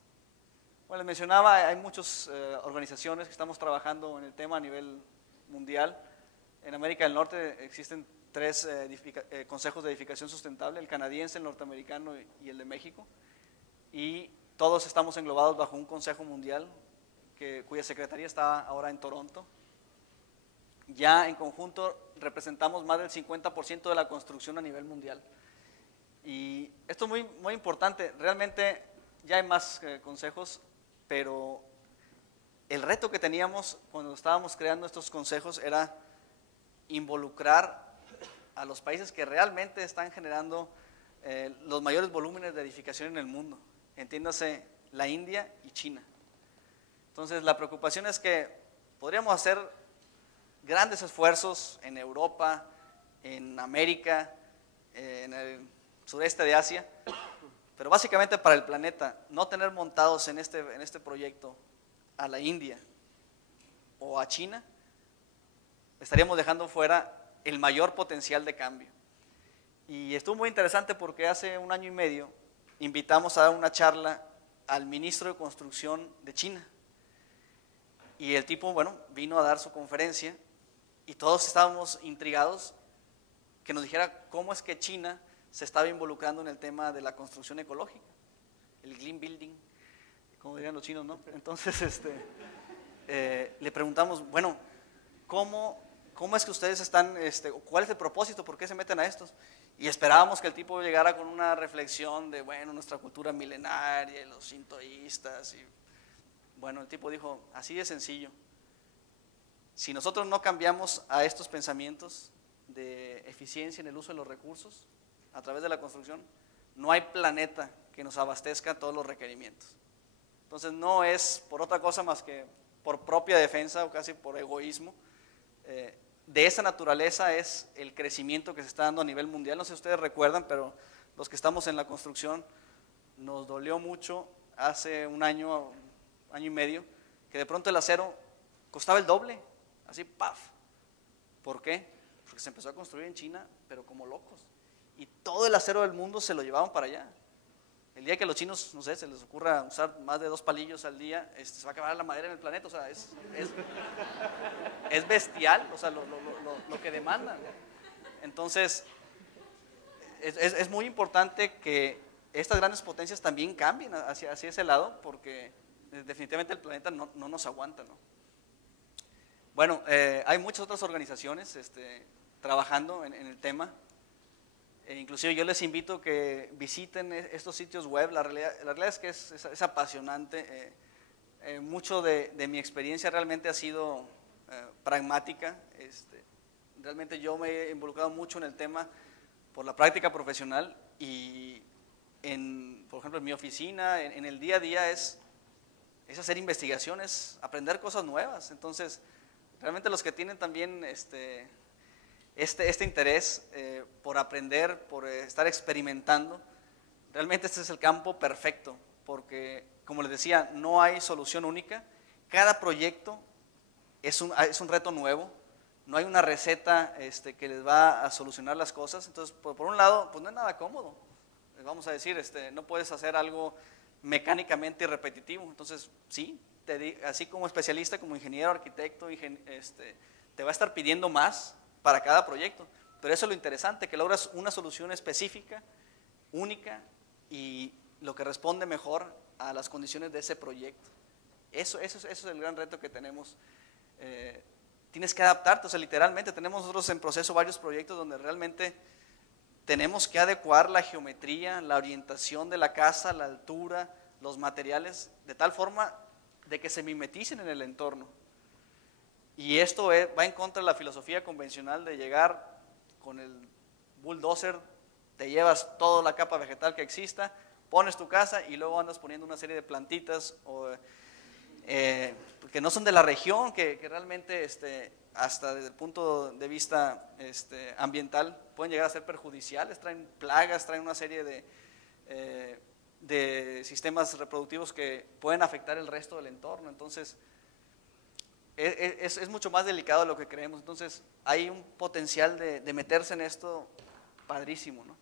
Bueno, les mencionaba, hay muchas organizaciones que estamos trabajando en el tema a nivel mundial. En América del Norte existen 3 consejos de edificación sustentable, el canadiense, el norteamericano y el de México, y todos estamos englobados bajo un consejo mundial cuya secretaría está ahora en Toronto. Ya en conjunto representamos más del 50% de la construcción a nivel mundial. Y esto es muy importante. Realmente ya hay más consejos, pero el reto que teníamos cuando estábamos creando estos consejos era involucrar a los países que realmente están generando los mayores volúmenes de edificación en el mundo. Entiéndase, la India y China. Entonces, la preocupación es que podríamos hacer grandes esfuerzos en Europa, en América, en el sureste de Asia, pero básicamente para el planeta, no tener montados en este proyecto a la India o a China, estaríamos dejando fuera el mayor potencial de cambio. Y estuvo muy interesante porque hace 1 año y medio invitamos a dar una charla al ministro de Construcción de China. Y el tipo, bueno, vino a dar su conferencia y todos estábamos intrigados que nos dijera cómo es que China se estaba involucrando en el tema de la construcción ecológica, el green building, como dirían los chinos, ¿no? Entonces le preguntamos, bueno, ¿cómo ¿cómo es que ustedes están, cuál es el propósito, por qué se meten a estos? Y esperábamos que el tipo llegara con una reflexión de, bueno, nuestra cultura milenaria, los sintoístas, y bueno, el tipo dijo, así de sencillo, si nosotros no cambiamos a estos pensamientos de eficiencia en el uso de los recursos a través de la construcción, no hay planeta que nos abastezca todos los requerimientos. Entonces no es por otra cosa más que por propia defensa o casi por egoísmo. De esa naturaleza es el crecimiento que se está dando a nivel mundial. No sé si ustedes recuerdan, pero los que estamos en la construcción nos dolió mucho hace un año y medio, que de pronto el acero costaba el doble, así, ¡paf! ¿Por qué? Porque se empezó a construir en China, pero como locos. Y todo el acero del mundo se lo llevaban para allá. El día que a los chinos, no sé, se les ocurra usar más de 2 palillos al día, se va a acabar la madera en el planeta. O sea, es bestial, o sea, lo que demandan. Entonces, es muy importante que estas grandes potencias también cambien hacia ese lado, porque definitivamente el planeta no nos aguanta, ¿no? Bueno, hay muchas otras organizaciones trabajando en el tema. Inclusive yo les invito a que visiten estos sitios web. La realidad es que es apasionante. Mucho de mi experiencia realmente ha sido pragmática. Realmente yo me he involucrado mucho en el tema por la práctica profesional y, por ejemplo, en mi oficina, en el día a día es hacer investigaciones, aprender cosas nuevas. Entonces, realmente los que tienen también este interés por aprender, por estar experimentando, realmente este es el campo perfecto, porque como les decía, no hay solución única. Cada proyecto es un reto nuevo, no hay una receta que les va a solucionar las cosas. Entonces, por un lado, pues no es nada cómodo, vamos a decir, no puedes hacer algo mecánicamente repetitivo. Entonces, sí, así como especialista, como ingeniero, arquitecto, te va a estar pidiendo más para cada proyecto, pero eso es lo interesante, que logras una solución específica, única, y lo que responde mejor a las condiciones de ese proyecto. Eso es el gran reto que tenemos. Tienes que adaptarte, o sea, literalmente tenemos nosotros en proceso varios proyectos donde realmente tenemos que adecuar la geometría, la orientación de la casa, la altura, los materiales, de tal forma de que se mimeticen en el entorno. Y esto va en contra de la filosofía convencional de llegar con el bulldozer, te llevas toda la capa vegetal que exista, pones tu casa y luego andas poniendo una serie de plantitas que no son de la región, que realmente hasta desde el punto de vista ambiental pueden llegar a ser perjudiciales, traen plagas, traen una serie de sistemas reproductivos que pueden afectar el resto del entorno. Entonces, es mucho más delicado de lo que creemos. Entonces hay un potencial de meterse en esto padrísimo, ¿no?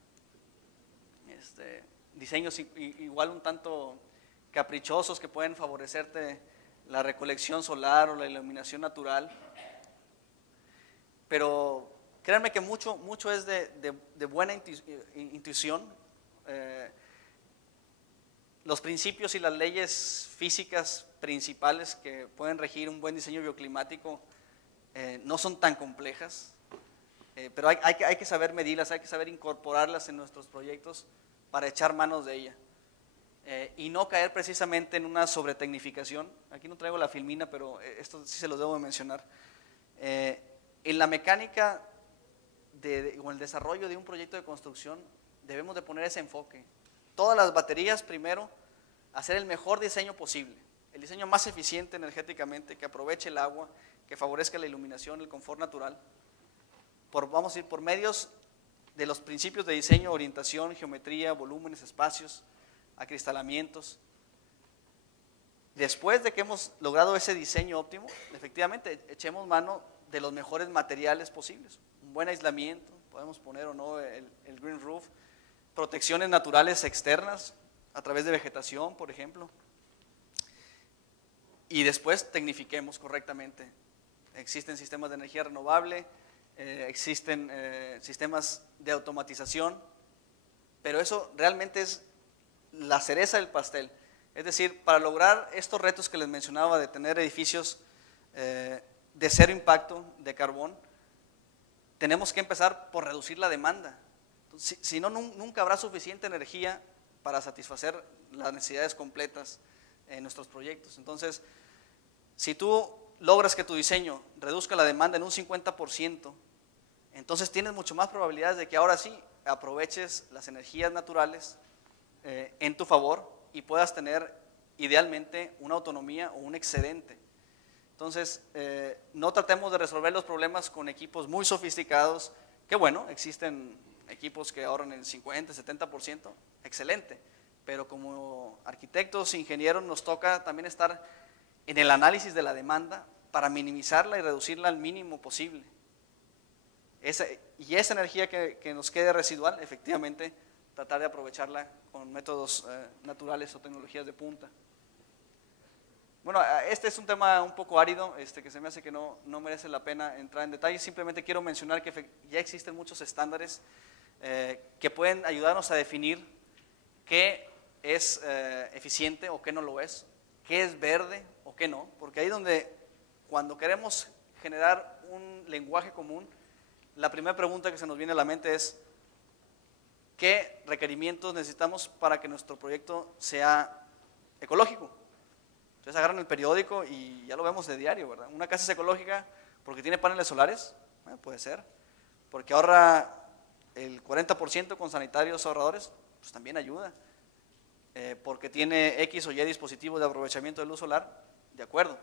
Diseños igual un tanto caprichosos que pueden favorecerte la recolección solar o la iluminación natural, pero créanme que mucho es de buena intuición. Los principios y las leyes físicas principales que pueden regir un buen diseño bioclimático no son tan complejas, pero hay que saber medirlas, hay que saber incorporarlas en nuestros proyectos para echar manos de ella y no caer precisamente en una sobretecnificación. Aquí no traigo la filmina, pero esto sí se lo debo de mencionar. En la mecánica o el desarrollo de un proyecto de construcción debemos de poner ese enfoque. Todas las baterías, primero, hacer el mejor diseño posible, el diseño más eficiente energéticamente, que aproveche el agua, que favorezca la iluminación, el confort natural, vamos a ir por medios de los principios de diseño, orientación, geometría, volúmenes, espacios, acristalamientos. Después de que hemos logrado ese diseño óptimo, efectivamente echemos mano de los mejores materiales posibles, un buen aislamiento, podemos poner o no el green roof, protecciones naturales externas a través de vegetación, por ejemplo, y después tecnifiquemos correctamente. Existen sistemas de energía renovable, existen sistemas de automatización, pero eso realmente es la cereza del pastel. Es decir, para lograr estos retos que les mencionaba de tener edificios de cero impacto de carbón, tenemos que empezar por reducir la demanda. Entonces, si no, nunca habrá suficiente energía para satisfacer las necesidades completas en nuestros proyectos. Entonces, si tú logras que tu diseño reduzca la demanda en un 50%, entonces tienes mucho más probabilidades de que ahora sí aproveches las energías naturales en tu favor y puedas tener idealmente una autonomía o un excedente. Entonces, no tratemos de resolver los problemas con equipos muy sofisticados, que bueno, existen equipos que ahorran el 50, 70%, excelente, pero como arquitectos, ingenieros, nos toca también estar en el análisis de la demanda para minimizarla y reducirla al mínimo posible. Y esa energía que nos quede residual, efectivamente, tratar de aprovecharla con métodos naturales o tecnologías de punta. Bueno, este es un tema un poco árido, que se me hace que no merece la pena entrar en detalle. Simplemente quiero mencionar que ya existen muchos estándares que pueden ayudarnos a definir qué es eficiente o qué no lo es, qué es verde o qué no, porque ahí donde cuando queremos generar un lenguaje común, la primera pregunta que se nos viene a la mente es ¿qué requerimientos necesitamos para que nuestro proyecto sea ecológico? Entonces agarran el periódico y ya lo vemos de diario, ¿verdad? Una casa es ecológica porque tiene paneles solares, puede ser, porque ahorra el 40% con sanitarios ahorradores, pues también ayuda, porque tiene X o Y dispositivos de aprovechamiento de luz solar, de acuerdo.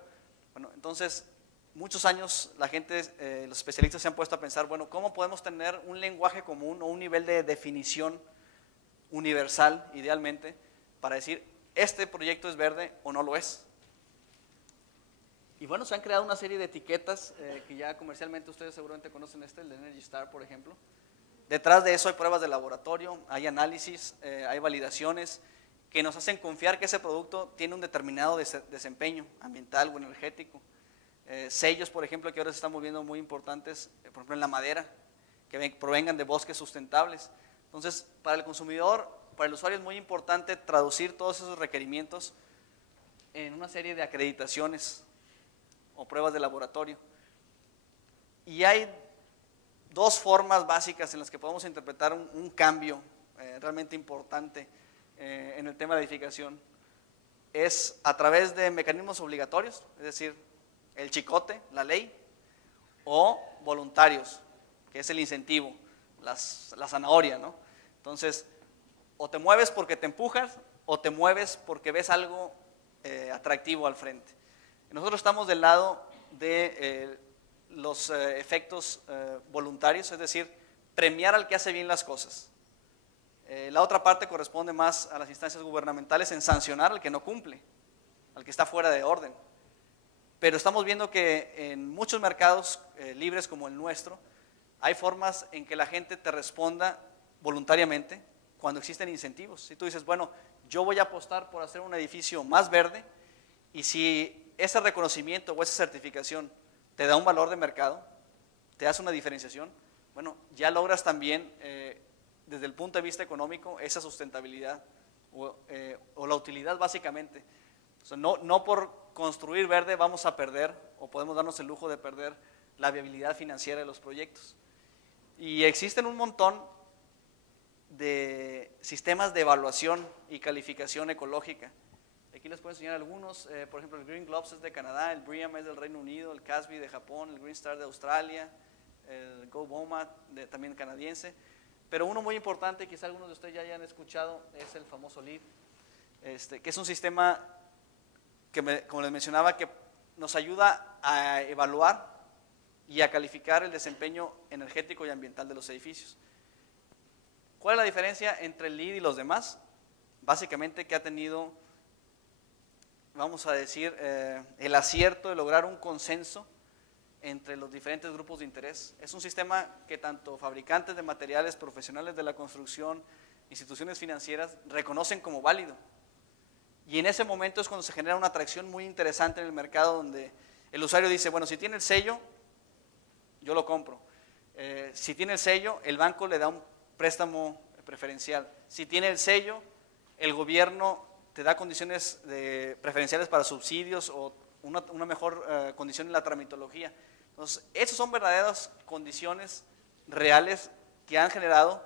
Bueno, entonces muchos años la gente, los especialistas se han puesto a pensar, bueno, ¿cómo podemos tener un lenguaje común o un nivel de definición universal, idealmente, para decir, este proyecto es verde o no lo es? Y bueno, se han creado una serie de etiquetas que ya comercialmente ustedes seguramente conocen, el de Energy Star, por ejemplo. Detrás de eso hay pruebas de laboratorio, hay análisis, hay validaciones que nos hacen confiar que ese producto tiene un determinado desempeño ambiental o energético. Sellos, por ejemplo, que ahora se están volviendo muy importantes, por ejemplo en la madera, que provengan de bosques sustentables. Entonces, para el consumidor, para el usuario es muy importante traducir todos esos requerimientos en una serie de acreditaciones o pruebas de laboratorio. Y hay dos formas básicas en las que podemos interpretar un cambio realmente importante en el tema de edificación. Es a través de mecanismos obligatorios, es decir, el chicote, la ley, o voluntarios, que es el incentivo, la zanahoria, ¿no? Entonces, o te mueves porque te empujas, o te mueves porque ves algo atractivo al frente. Nosotros estamos del lado de los efectos voluntarios, es decir, premiar al que hace bien las cosas. La otra parte corresponde más a las instancias gubernamentales en sancionar al que no cumple, al que está fuera de orden. Pero estamos viendo que en muchos mercados libres como el nuestro, hay formas en que la gente te responda voluntariamente cuando existen incentivos. Si tú dices, bueno, yo voy a apostar por hacer un edificio más verde, y si ese reconocimiento o esa certificación te da un valor de mercado, te hace una diferenciación, bueno, ya logras también desde el punto de vista económico esa sustentabilidad o la utilidad básicamente. O sea, no por construir verde vamos a perder o podemos darnos el lujo de perder la viabilidad financiera de los proyectos. Y existen un montón de sistemas de evaluación y calificación ecológica. Aquí les puedo enseñar algunos, por ejemplo el Green Globes es de Canadá, el BREEAM es del Reino Unido, el CASB de Japón, el Green Star de Australia, el GoBOMA también canadiense, pero uno muy importante, quizá algunos de ustedes ya hayan escuchado, es el famoso LEED, que es un sistema que, como les mencionaba, que nos ayuda a evaluar y a calificar el desempeño energético y ambiental de los edificios. ¿Cuál es la diferencia entre el LEED y los demás? Básicamente que ha tenido, vamos a decir, el acierto de lograr un consenso entre los diferentes grupos de interés. Es un sistema que tanto fabricantes de materiales, profesionales de la construcción, instituciones financieras reconocen como válido. Y en ese momento es cuando se genera una atracción muy interesante en el mercado, donde el usuario dice, bueno, si tiene el sello, yo lo compro. Si tiene el sello, el banco le da un préstamo preferencial. Si tiene el sello, el gobierno te da condiciones preferenciales para subsidios o una mejor condición en la tramitología. Entonces, esas son verdaderas condiciones reales que han generado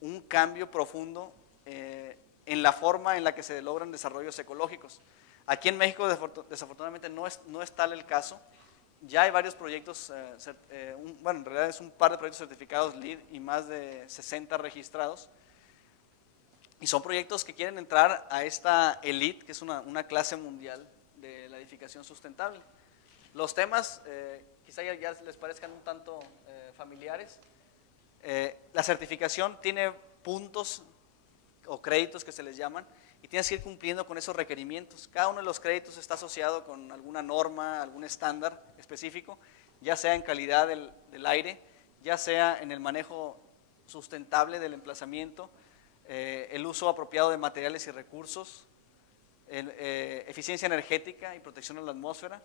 un cambio profundo en la forma en la que se logran desarrollos ecológicos. Aquí en México desafortunadamente no es tal el caso. Ya hay varios proyectos, bueno, en realidad es un par de proyectos certificados LEED y más de 60 registrados. Y son proyectos que quieren entrar a esta elite, que es una clase mundial de la edificación sustentable. Los temas quizá ya les parezcan un tanto familiares. La certificación tiene puntos o créditos que se les llaman y tienes que ir cumpliendo con esos requerimientos. Cada uno de los créditos está asociado con alguna norma, algún estándar específico, ya sea en calidad del aire, ya sea en el manejo sustentable del emplazamiento, el uso apropiado de materiales y recursos, eficiencia energética y protección de la atmósfera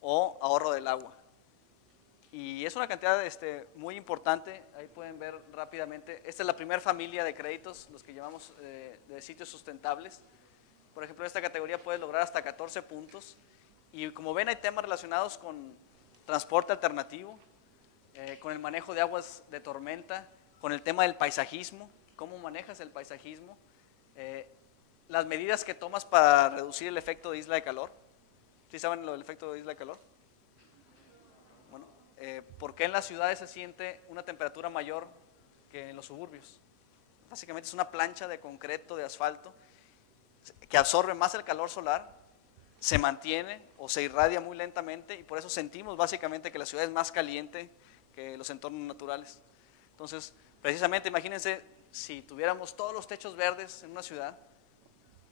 o ahorro del agua. Y es una cantidad muy importante, ahí pueden ver rápidamente. Esta es la primera familia de créditos, los que llamamos de sitios sustentables. Por ejemplo, en esta categoría puedes lograr hasta 14 puntos. Y como ven, hay temas relacionados con transporte alternativo, con el manejo de aguas de tormenta, con el tema del paisajismo, cómo manejas el paisajismo, las medidas que tomas para reducir el efecto de isla de calor. ¿Sí saben lo del efecto de isla de calor? Bueno, ¿por qué en las ciudades se siente una temperatura mayor que en los suburbios? Básicamente es una plancha de concreto, de asfalto, que absorbe más el calor solar, se mantiene o se irradia muy lentamente y por eso sentimos básicamente que la ciudad es más caliente que los entornos naturales. Entonces, precisamente imagínense si tuviéramos todos los techos verdes en una ciudad,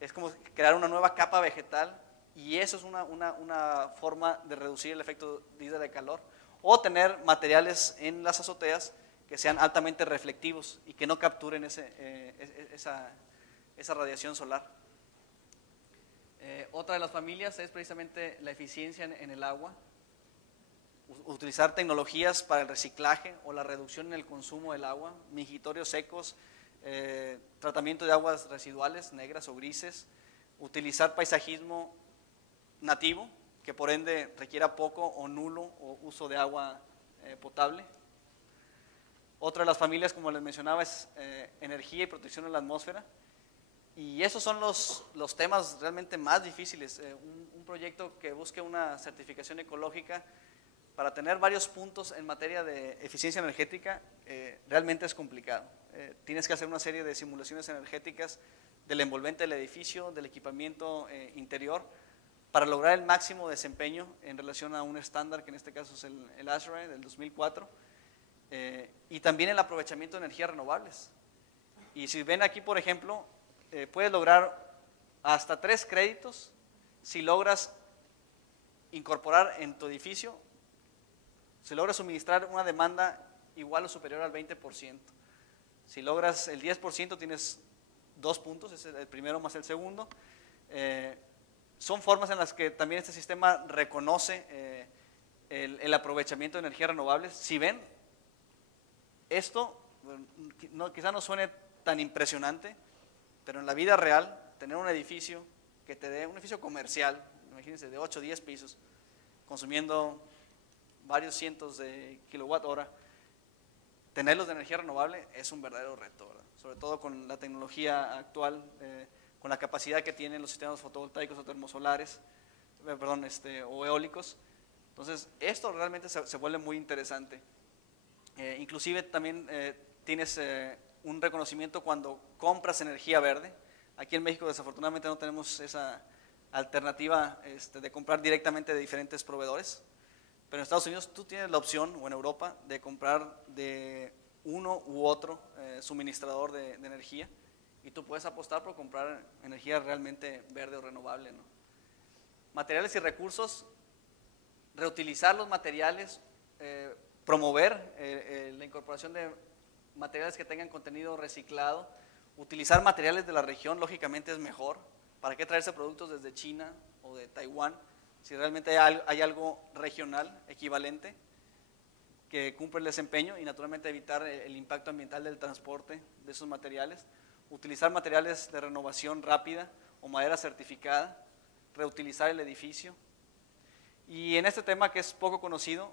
es como crear una nueva capa vegetal y eso es una forma de reducir el efecto de isla de calor. O tener materiales en las azoteas que sean altamente reflectivos y que no capturen esa radiación solar. Otra de las familias es precisamente la eficiencia en el agua, utilizar tecnologías para el reciclaje o la reducción en el consumo del agua, mingitorios secos, tratamiento de aguas residuales, negras o grises, utilizar paisajismo nativo, que por ende requiera poco o nulo uso de agua potable. Otra de las familias, como les mencionaba, es energía y protección de la atmósfera. Y esos son los temas realmente más difíciles. Un proyecto que busque una certificación ecológica para tener varios puntos en materia de eficiencia energética realmente es complicado. Tienes que hacer una serie de simulaciones energéticas del envolvente del edificio, del equipamiento interior, para lograr el máximo desempeño en relación a un estándar que en este caso es el ASHRAE del 2004, y también el aprovechamiento de energías renovables. Y si ven aquí, por ejemplo, puedes lograr hasta 3 créditos si logras incorporar en tu edificio, si logras suministrar una demanda igual o superior al 20%. Si logras el 10% tienes 2 puntos, es el primero más el segundo. Son formas en las que también este sistema reconoce el aprovechamiento de energías renovables. Si ven, esto quizá no suene tan impresionante, pero en la vida real, tener un edificio que te dé, un edificio comercial, imagínense, de 8 o 10 pisos, consumiendo varios cientos de kilowatt hora, tenerlos de energía renovable es un verdadero reto, ¿verdad? Sobre todo con la tecnología actual, con la capacidad que tienen los sistemas fotovoltaicos o termosolares, o eólicos. Entonces, esto realmente se vuelve muy interesante. Inclusive también tienes un reconocimiento cuando compras energía verde. Aquí en México desafortunadamente no tenemos esa alternativa de comprar directamente de diferentes proveedores, pero en Estados Unidos tú tienes la opción, o en Europa, de comprar de uno u otro suministrador de energía, y tú puedes apostar por comprar energía realmente verde o renovable, ¿no? Materiales y recursos, reutilizar los materiales, promover la incorporación de materiales que tengan contenido reciclado, utilizar materiales de la región, lógicamente es mejor. ¿Para qué traerse productos desde China o de Taiwán si realmente hay algo regional equivalente que cumple el desempeño? Y naturalmente evitar el impacto ambiental del transporte de esos materiales. Utilizar materiales de renovación rápida o madera certificada, reutilizar el edificio. Y en este tema que es poco conocido,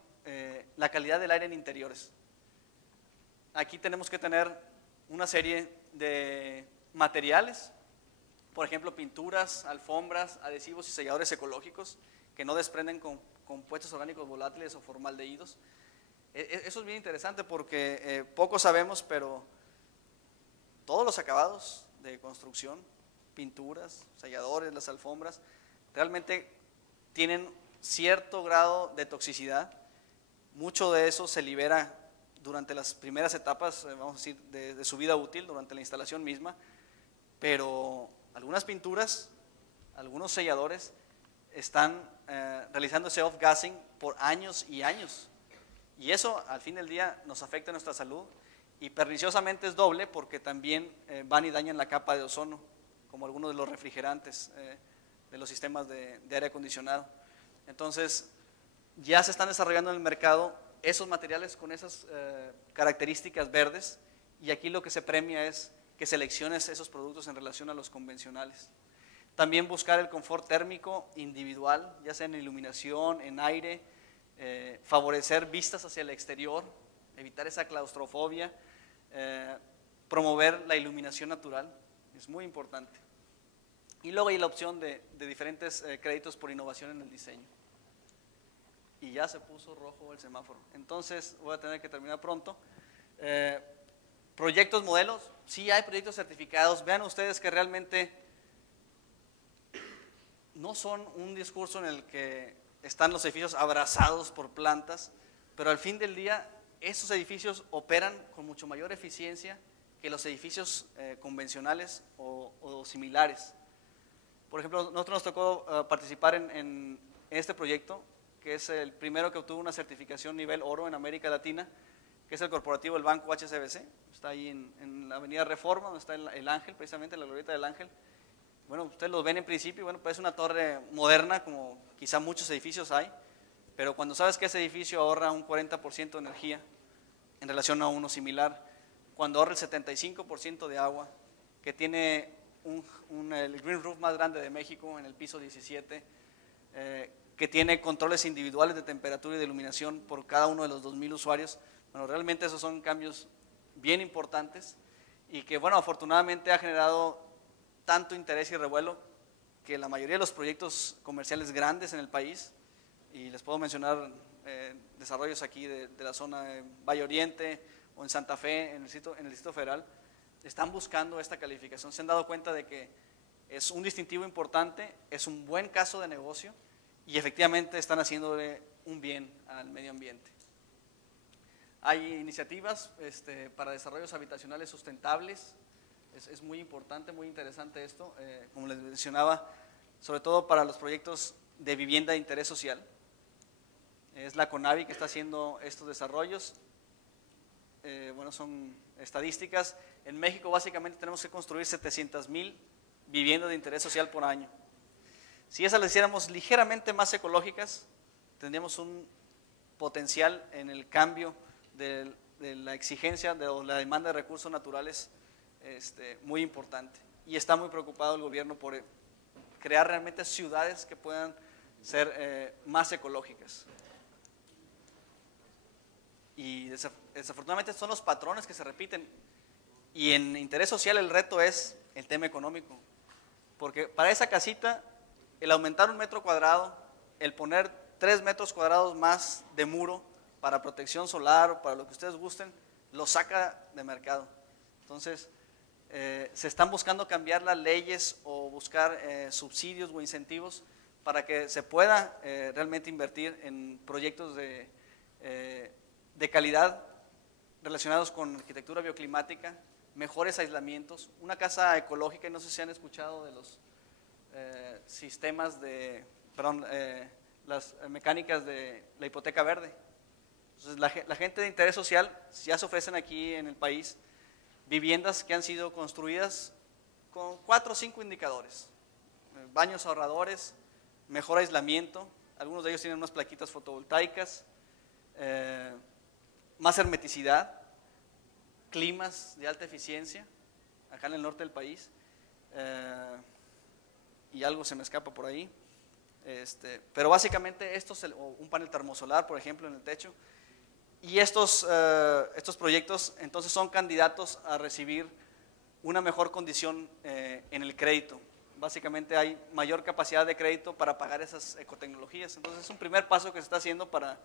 la calidad del aire en interiores. aquí tenemos que tener una serie de materiales, por ejemplo, pinturas, alfombras, adhesivos y selladores ecológicos que no desprenden compuestos orgánicos volátiles o formaldehídos. Eso es bien interesante porque poco sabemos, pero todos los acabados de construcción, pinturas, selladores, las alfombras, realmente tienen cierto grado de toxicidad. Mucho de eso se libera durante las primeras etapas, vamos a decir, de su vida útil, durante la instalación misma, pero algunas pinturas, algunos selladores están realizando ese off-gassing por años y años, y eso al fin del día nos afecta a nuestra salud, y perniciosamente es doble porque también van y dañan la capa de ozono, como algunos de los refrigerantes de los sistemas de aire acondicionado. Entonces, ya se están desarrollando en el mercado esos materiales con esas características verdes, y aquí lo que se premia es que selecciones esos productos en relación a los convencionales. También buscar el confort térmico individual, ya sea en iluminación, en aire, favorecer vistas hacia el exterior, evitar esa claustrofobia, promover la iluminación natural, es muy importante. Y luego hay la opción de diferentes créditos por innovación en el diseño. Y ya se puso rojo el semáforo, entonces voy a tener que terminar pronto. Proyectos modelos, sí hay proyectos certificados. Vean ustedes que realmente no son un discurso en el que están los edificios abrazados por plantas, pero al fin del día esos edificios operan con mucho mayor eficiencia que los edificios convencionales o similares. Por ejemplo, nosotros nos tocó participar en este proyecto, que es el primero que obtuvo una certificación nivel oro en América Latina, que es el corporativo del Banco HSBC. Está ahí en la avenida Reforma, donde está el Ángel, precisamente la glorieta del Ángel. Bueno, ustedes lo ven en principio, bueno, pues es una torre moderna, como quizá muchos edificios hay, pero cuando sabes que ese edificio ahorra un 40% de energía en relación a uno similar, cuando ahorra el 75% de agua, que tiene el green roof más grande de México en el piso 17, que tiene controles individuales de temperatura y de iluminación por cada uno de los 2,000 usuarios, bueno, realmente esos son cambios bien importantes y que, bueno, afortunadamente ha generado tanto interés y revuelo que la mayoría de los proyectos comerciales grandes en el país, y les puedo mencionar desarrollos aquí de la zona de Valle Oriente o en Santa Fe, en el Distrito Federal, están buscando esta calificación. Se han dado cuenta de que es un distintivo importante, es un buen caso de negocio y efectivamente están haciéndole un bien al medio ambiente. Hay iniciativas para desarrollos habitacionales sustentables. Es muy importante, muy interesante esto, como les mencionaba, sobre todo para los proyectos de vivienda de interés social. Es la CONAVI que está haciendo estos desarrollos. Bueno, son estadísticas. En México básicamente tenemos que construir 700,000 viviendas de interés social por año. Si esas las hiciéramos ligeramente más ecológicas, tendríamos un potencial en el cambio de la exigencia o la demanda de recursos naturales muy importante, y está muy preocupado el gobierno por crear realmente ciudades que puedan ser más ecológicas. Y desafortunadamente son los patrones que se repiten, y en interés social el reto es el tema económico, porque para esa casita el aumentar 1 metro cuadrado, el poner 3 metros cuadrados más de muro para protección solar o para lo que ustedes gusten, lo saca de mercado. Entonces se están buscando cambiar las leyes o buscar subsidios o incentivos para que se pueda realmente invertir en proyectos de calidad relacionados con arquitectura bioclimática, mejores aislamientos, una casa ecológica. Y no sé si han escuchado de los sistemas las mecánicas de la hipoteca verde. Entonces, la gente de interés social ya se ofrecen aquí en el país viviendas que han sido construidas con 4 o 5 indicadores: baños ahorradores, mejor aislamiento, algunos de ellos tienen unas plaquitas fotovoltaicas, más hermeticidad, climas de alta eficiencia, acá en el norte del país, y algo se me escapa por ahí, pero básicamente esto es un panel termosolar, por ejemplo, en el techo. Y estos proyectos entonces son candidatos a recibir una mejor condición en el crédito. Básicamente hay mayor capacidad de crédito para pagar esas ecotecnologías. Entonces es un primer paso que se está haciendo para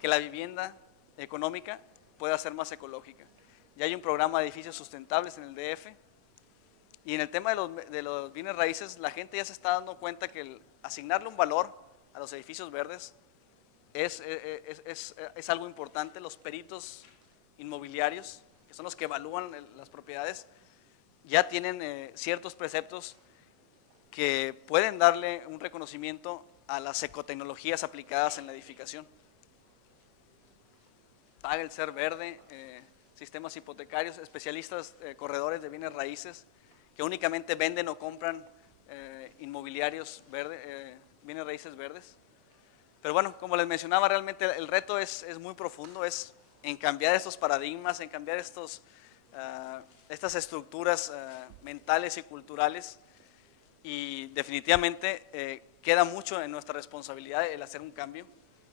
que la vivienda económica pueda ser más ecológica. Ya hay un programa de edificios sustentables en el DF. Y en el tema de los bienes raíces, la gente ya se está dando cuenta que el asignarle un valor a los edificios verdes es algo importante. Los peritos inmobiliarios, que son los que evalúan las propiedades, ya tienen ciertos preceptos que pueden darle un reconocimiento a las ecotecnologías aplicadas en la edificación. Paga el ser verde, sistemas hipotecarios, especialistas, corredores de bienes raíces, que únicamente venden o compran inmobiliarios verdes, bienes raíces verdes. Pero bueno, como les mencionaba, realmente el reto es muy profundo, es en cambiar estos paradigmas, en cambiar estas estructuras mentales y culturales, y definitivamente queda mucho en nuestra responsabilidad el hacer un cambio.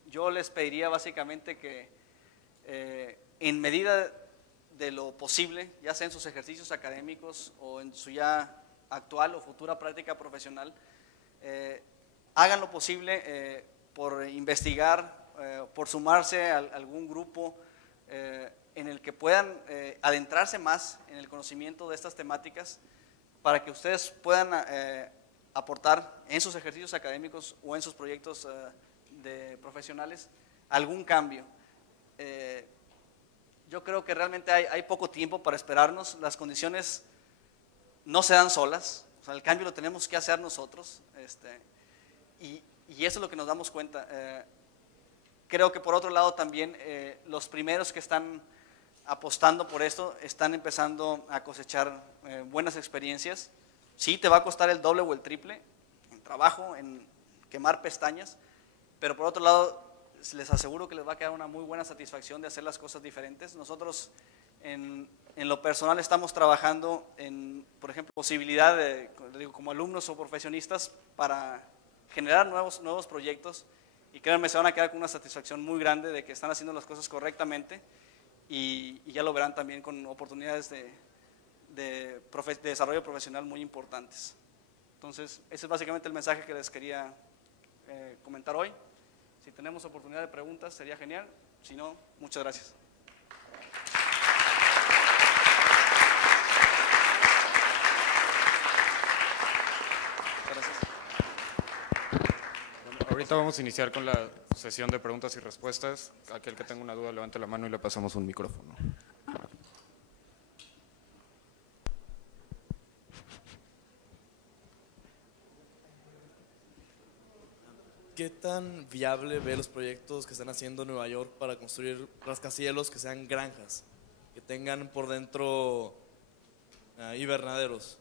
Yo les pediría básicamente que en medida de lo posible, ya sea en sus ejercicios académicos o en su ya actual o futura práctica profesional, hagan lo posible por investigar, por sumarse a algún grupo en el que puedan adentrarse más en el conocimiento de estas temáticas, para que ustedes puedan aportar en sus ejercicios académicos o en sus proyectos profesionales algún cambio. Yo creo que realmente hay poco tiempo para esperarnos, las condiciones no se dan solas, o sea, el cambio lo tenemos que hacer nosotros, y eso es lo que nos damos cuenta. Creo que por otro lado también los primeros que están apostando por esto están empezando a cosechar buenas experiencias. Sí, te va a costar el doble o el triple en trabajo, en quemar pestañas, pero por otro lado les aseguro que les va a quedar una muy buena satisfacción de hacer las cosas diferentes. Nosotros en lo personal estamos trabajando en, por ejemplo, posibilidad de, como alumnos o profesionistas, para generar nuevos proyectos, y créanme, se van a quedar con una satisfacción muy grande de que están haciendo las cosas correctamente, y ya lo verán también con oportunidades de desarrollo profesional muy importantes. Entonces, ese es básicamente el mensaje que les quería comentar hoy. Si tenemos oportunidad de preguntas, sería genial. Si no, muchas gracias. Bueno, ahorita vamos a iniciar con la sesión de preguntas y respuestas. Aquel que tenga una duda, levante la mano y le pasamos un micrófono. ¿Qué tan viable ve los proyectos que están haciendo en Nueva York para construir rascacielos que sean granjas, que tengan por dentro invernaderos?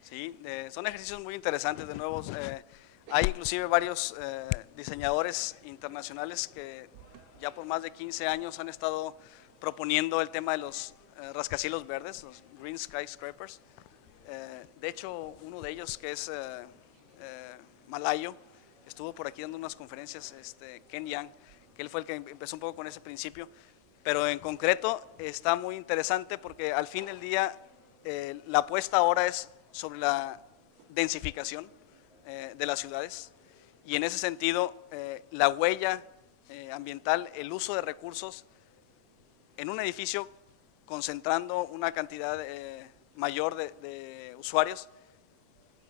Sí, son ejercicios muy interesantes. De nuevo, hay inclusive varios diseñadores internacionales que ya por más de 15 años han estado proponiendo el tema de los rascacielos verdes, los green skyscrapers. De hecho, uno de ellos, que es malayo, estuvo por aquí dando unas conferencias, Ken Yang, que él fue el que empezó un poco con ese principio, pero en concreto está muy interesante porque al fin del día la apuesta ahora es sobre la densificación de las ciudades, y en ese sentido la huella ambiental, el uso de recursos en un edificio concentrando una cantidad mayor de usuarios,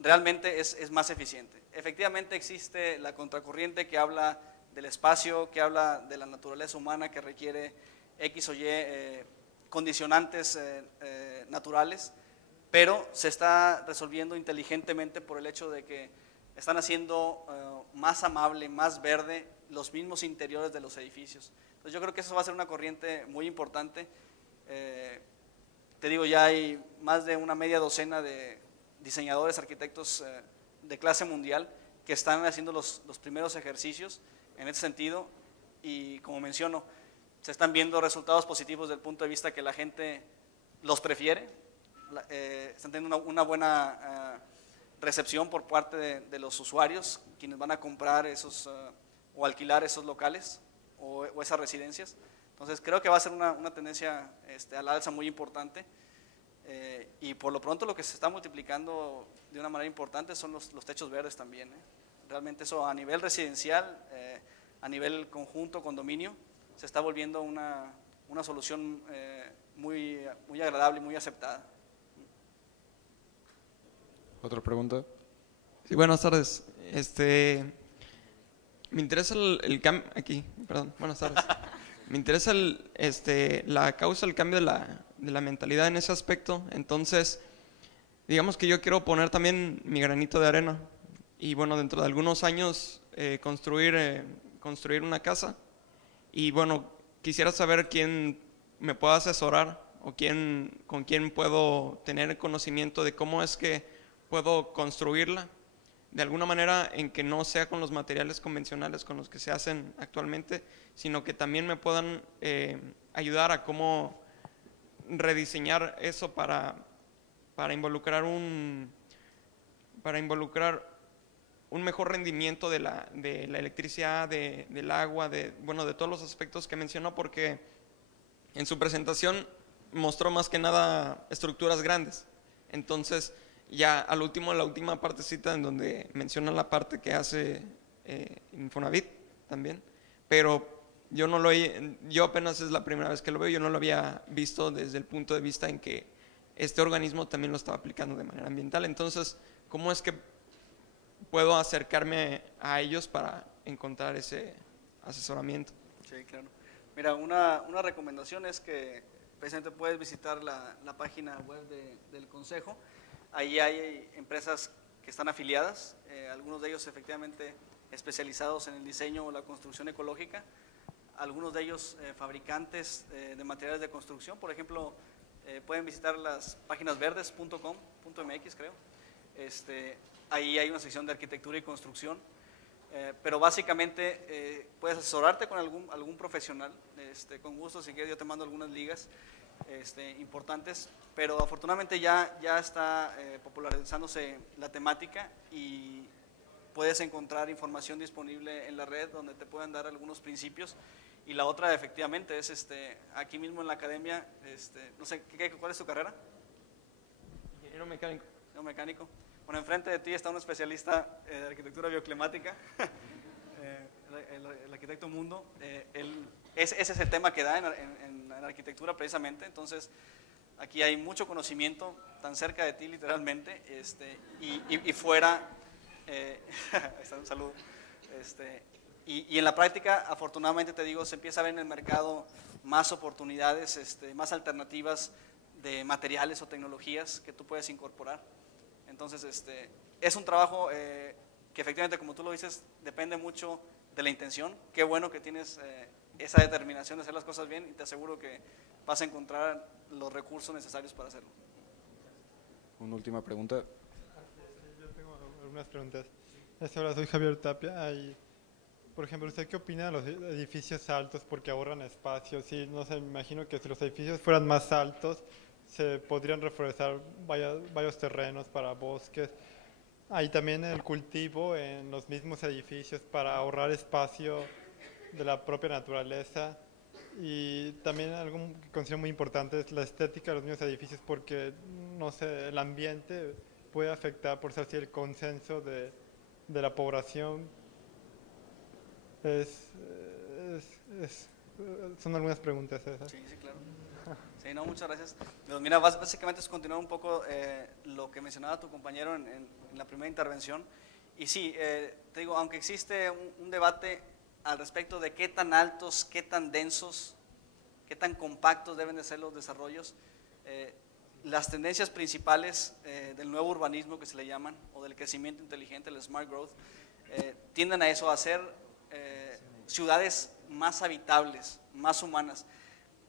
realmente es más eficiente. Efectivamente existe la contracorriente que habla del espacio, que habla de la naturaleza humana, que requiere X o Y condicionantes naturales, pero se está resolviendo inteligentemente por el hecho de que están haciendo más amable, más verde los mismos interiores de los edificios. Entonces yo creo que eso va a ser una corriente muy importante. Te digo, ya hay más de una media docena de diseñadores, arquitectos de clase mundial que están haciendo los primeros ejercicios en ese sentido, y como menciono, se están viendo resultados positivos desde el punto de vista que la gente los prefiere, están teniendo una buena recepción por parte de los usuarios, quienes van a comprar esos o alquilar esos locales o esas residencias. Entonces creo que va a ser una tendencia a la alza muy importante, y por lo pronto lo que se está multiplicando de una manera importante son los techos verdes también. Realmente eso a nivel residencial, a nivel conjunto, condominio, se está volviendo una solución muy agradable y muy aceptada. ¿Otra pregunta? Sí, buenas tardes. Me interesa el cambio, aquí, perdón, buenas tardes. Me interesa la causa, el cambio de la mentalidad en ese aspecto. Entonces, digamos que yo quiero poner también mi granito de arena y bueno, dentro de algunos años construir una casa. Y bueno, quisiera saber quién me puede asesorar o con quién puedo tener conocimiento de cómo es que puedo construirla de alguna manera en que no sea con los materiales convencionales con los que se hacen actualmente, sino que también me puedan ayudar a cómo rediseñar eso para involucrar un mejor rendimiento de la electricidad, del agua, de todos los aspectos que mencionó, porque en su presentación mostró más que nada estructuras grandes. Entonces, ya al último, la última partecita en donde menciona la parte que hace Infonavit también, pero yo apenas es la primera vez que lo veo, yo no lo había visto desde el punto de vista en que este organismo también lo estaba aplicando de manera ambiental. Entonces, ¿cómo es que puedo acercarme a ellos para encontrar ese asesoramiento? Sí, claro. Mira, una recomendación es que precisamente puedes visitar la página web del Consejo. Ahí hay empresas que están afiliadas, algunos de ellos efectivamente especializados en el diseño o la construcción ecológica, algunos de ellos fabricantes de materiales de construcción. Por ejemplo, pueden visitar las páginas verdes.com.mx, creo. Ahí hay una sección de arquitectura y construcción, pero básicamente puedes asesorarte con algún profesional. Con gusto, si quieres yo te mando algunas ligas importantes, pero afortunadamente ya está popularizándose la temática y puedes encontrar información disponible en la red donde te puedan dar algunos principios. Y la otra efectivamente es aquí mismo en la academia, no sé, ¿cuál es tu carrera? Ingeniero mecánico. Ingeniero mecánico. Bueno, enfrente de ti está un especialista de arquitectura bioclimática, el arquitecto Mundo. Ese es el tema que da en arquitectura precisamente. Entonces, aquí hay mucho conocimiento tan cerca de ti literalmente, y fuera, un saludo. Y en la práctica, afortunadamente te digo, se empieza a ver en el mercado más oportunidades, más alternativas de materiales o tecnologías que tú puedes incorporar. Entonces, es un trabajo que efectivamente, como tú lo dices, depende mucho de la intención. Qué bueno que tienes esa determinación de hacer las cosas bien, y te aseguro que vas a encontrar los recursos necesarios para hacerlo. Una última pregunta. Yo tengo algunas preguntas. Hola, soy Javier Tapia. Por ejemplo, ¿usted qué opina de los edificios altos porque ahorran espacio? Sí, no sé, me imagino que si los edificios fueran más altos, se podrían reforestar varios terrenos para bosques. Hay también el cultivo en los mismos edificios para ahorrar espacio de la propia naturaleza. Y también algo que considero muy importante es la estética de los mismos edificios, porque, no sé, el ambiente puede afectar, por ser así, el consenso de la población. Son algunas preguntas esas. Sí, claro. Sí, no, muchas gracias. Pero mira, básicamente es continuar un poco lo que mencionaba tu compañero en la primera intervención. Y sí, te digo, aunque existe un debate al respecto de qué tan altos, qué tan densos, qué tan compactos deben de ser los desarrollos, las tendencias principales del nuevo urbanismo, que se le llaman, o del crecimiento inteligente, el smart growth, tienden a eso, a ser ciudades más habitables, más humanas.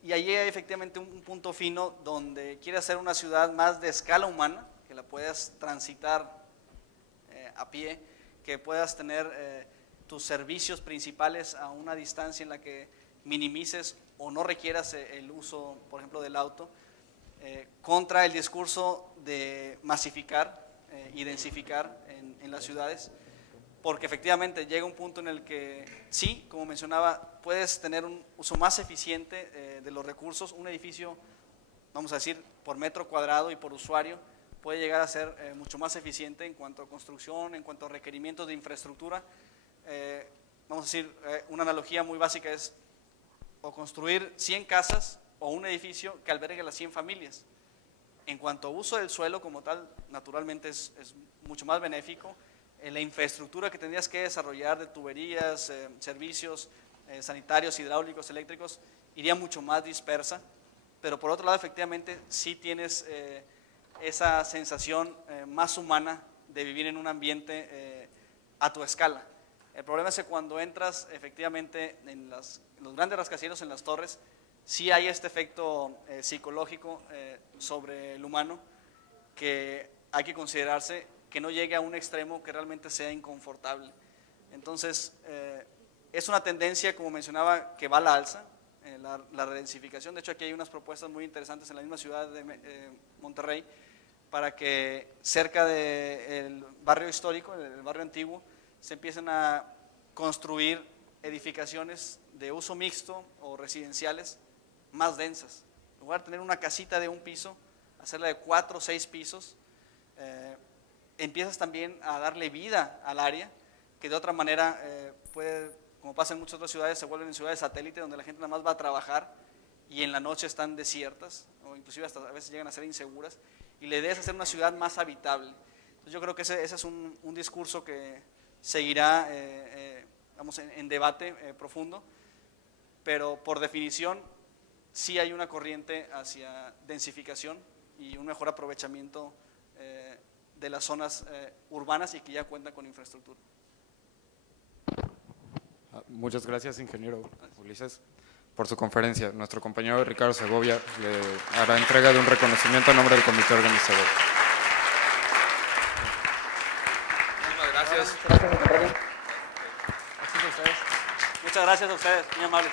Y allí hay efectivamente un punto fino donde quiere hacer una ciudad más de escala humana, que la puedas transitar a pie, que puedas tener tus servicios principales a una distancia en la que minimices o no requieras el uso, por ejemplo, del auto, contra el discurso de masificar y densificar en las ciudades. porque efectivamente llega un punto en el que sí, como mencionaba, puedes tener un uso más eficiente de los recursos. Un edificio, vamos a decir, por metro cuadrado y por usuario, puede llegar a ser mucho más eficiente en cuanto a construcción, en cuanto a requerimientos de infraestructura. Vamos a decir, una analogía muy básica es o construir 100 casas o un edificio que albergue las 100 familias. En cuanto a uso del suelo como tal, naturalmente es mucho más benéfico. La infraestructura que tendrías que desarrollar de tuberías, servicios sanitarios, hidráulicos, eléctricos, iría mucho más dispersa, pero por otro lado efectivamente sí tienes esa sensación más humana de vivir en un ambiente a tu escala. El problema es que cuando entras efectivamente en los grandes rascacielos, en las torres, sí hay este efecto psicológico sobre el humano que hay que considerarse que no llegue a un extremo que realmente sea inconfortable. Entonces, es una tendencia, como mencionaba, que va a la alza, la redensificación. De hecho, aquí hay unas propuestas muy interesantes en la misma ciudad de Monterrey, para que cerca del barrio histórico, el barrio antiguo, se empiecen a construir edificaciones de uso mixto o residenciales más densas. En lugar de tener una casita de un piso, hacerla de 4 o 6 pisos, empiezas también a darle vida al área, que de otra manera puede, como pasa en muchas otras ciudades, se vuelven en ciudades satélite donde la gente nada más va a trabajar y en la noche están desiertas, o inclusive hasta a veces llegan a ser inseguras, y la idea es hacer una ciudad más habitable. Entonces yo creo que ese es un discurso que seguirá vamos, en debate profundo, pero por definición sí hay una corriente hacia densificación y un mejor aprovechamiento de las zonas urbanas y que ya cuentan con infraestructura. Muchas gracias, ingeniero Ulises, por su conferencia. Nuestro compañero Ricardo Segovia le hará entrega de un reconocimiento a nombre del comité organizador. Muchas gracias. Muchas gracias a ustedes, muy amables.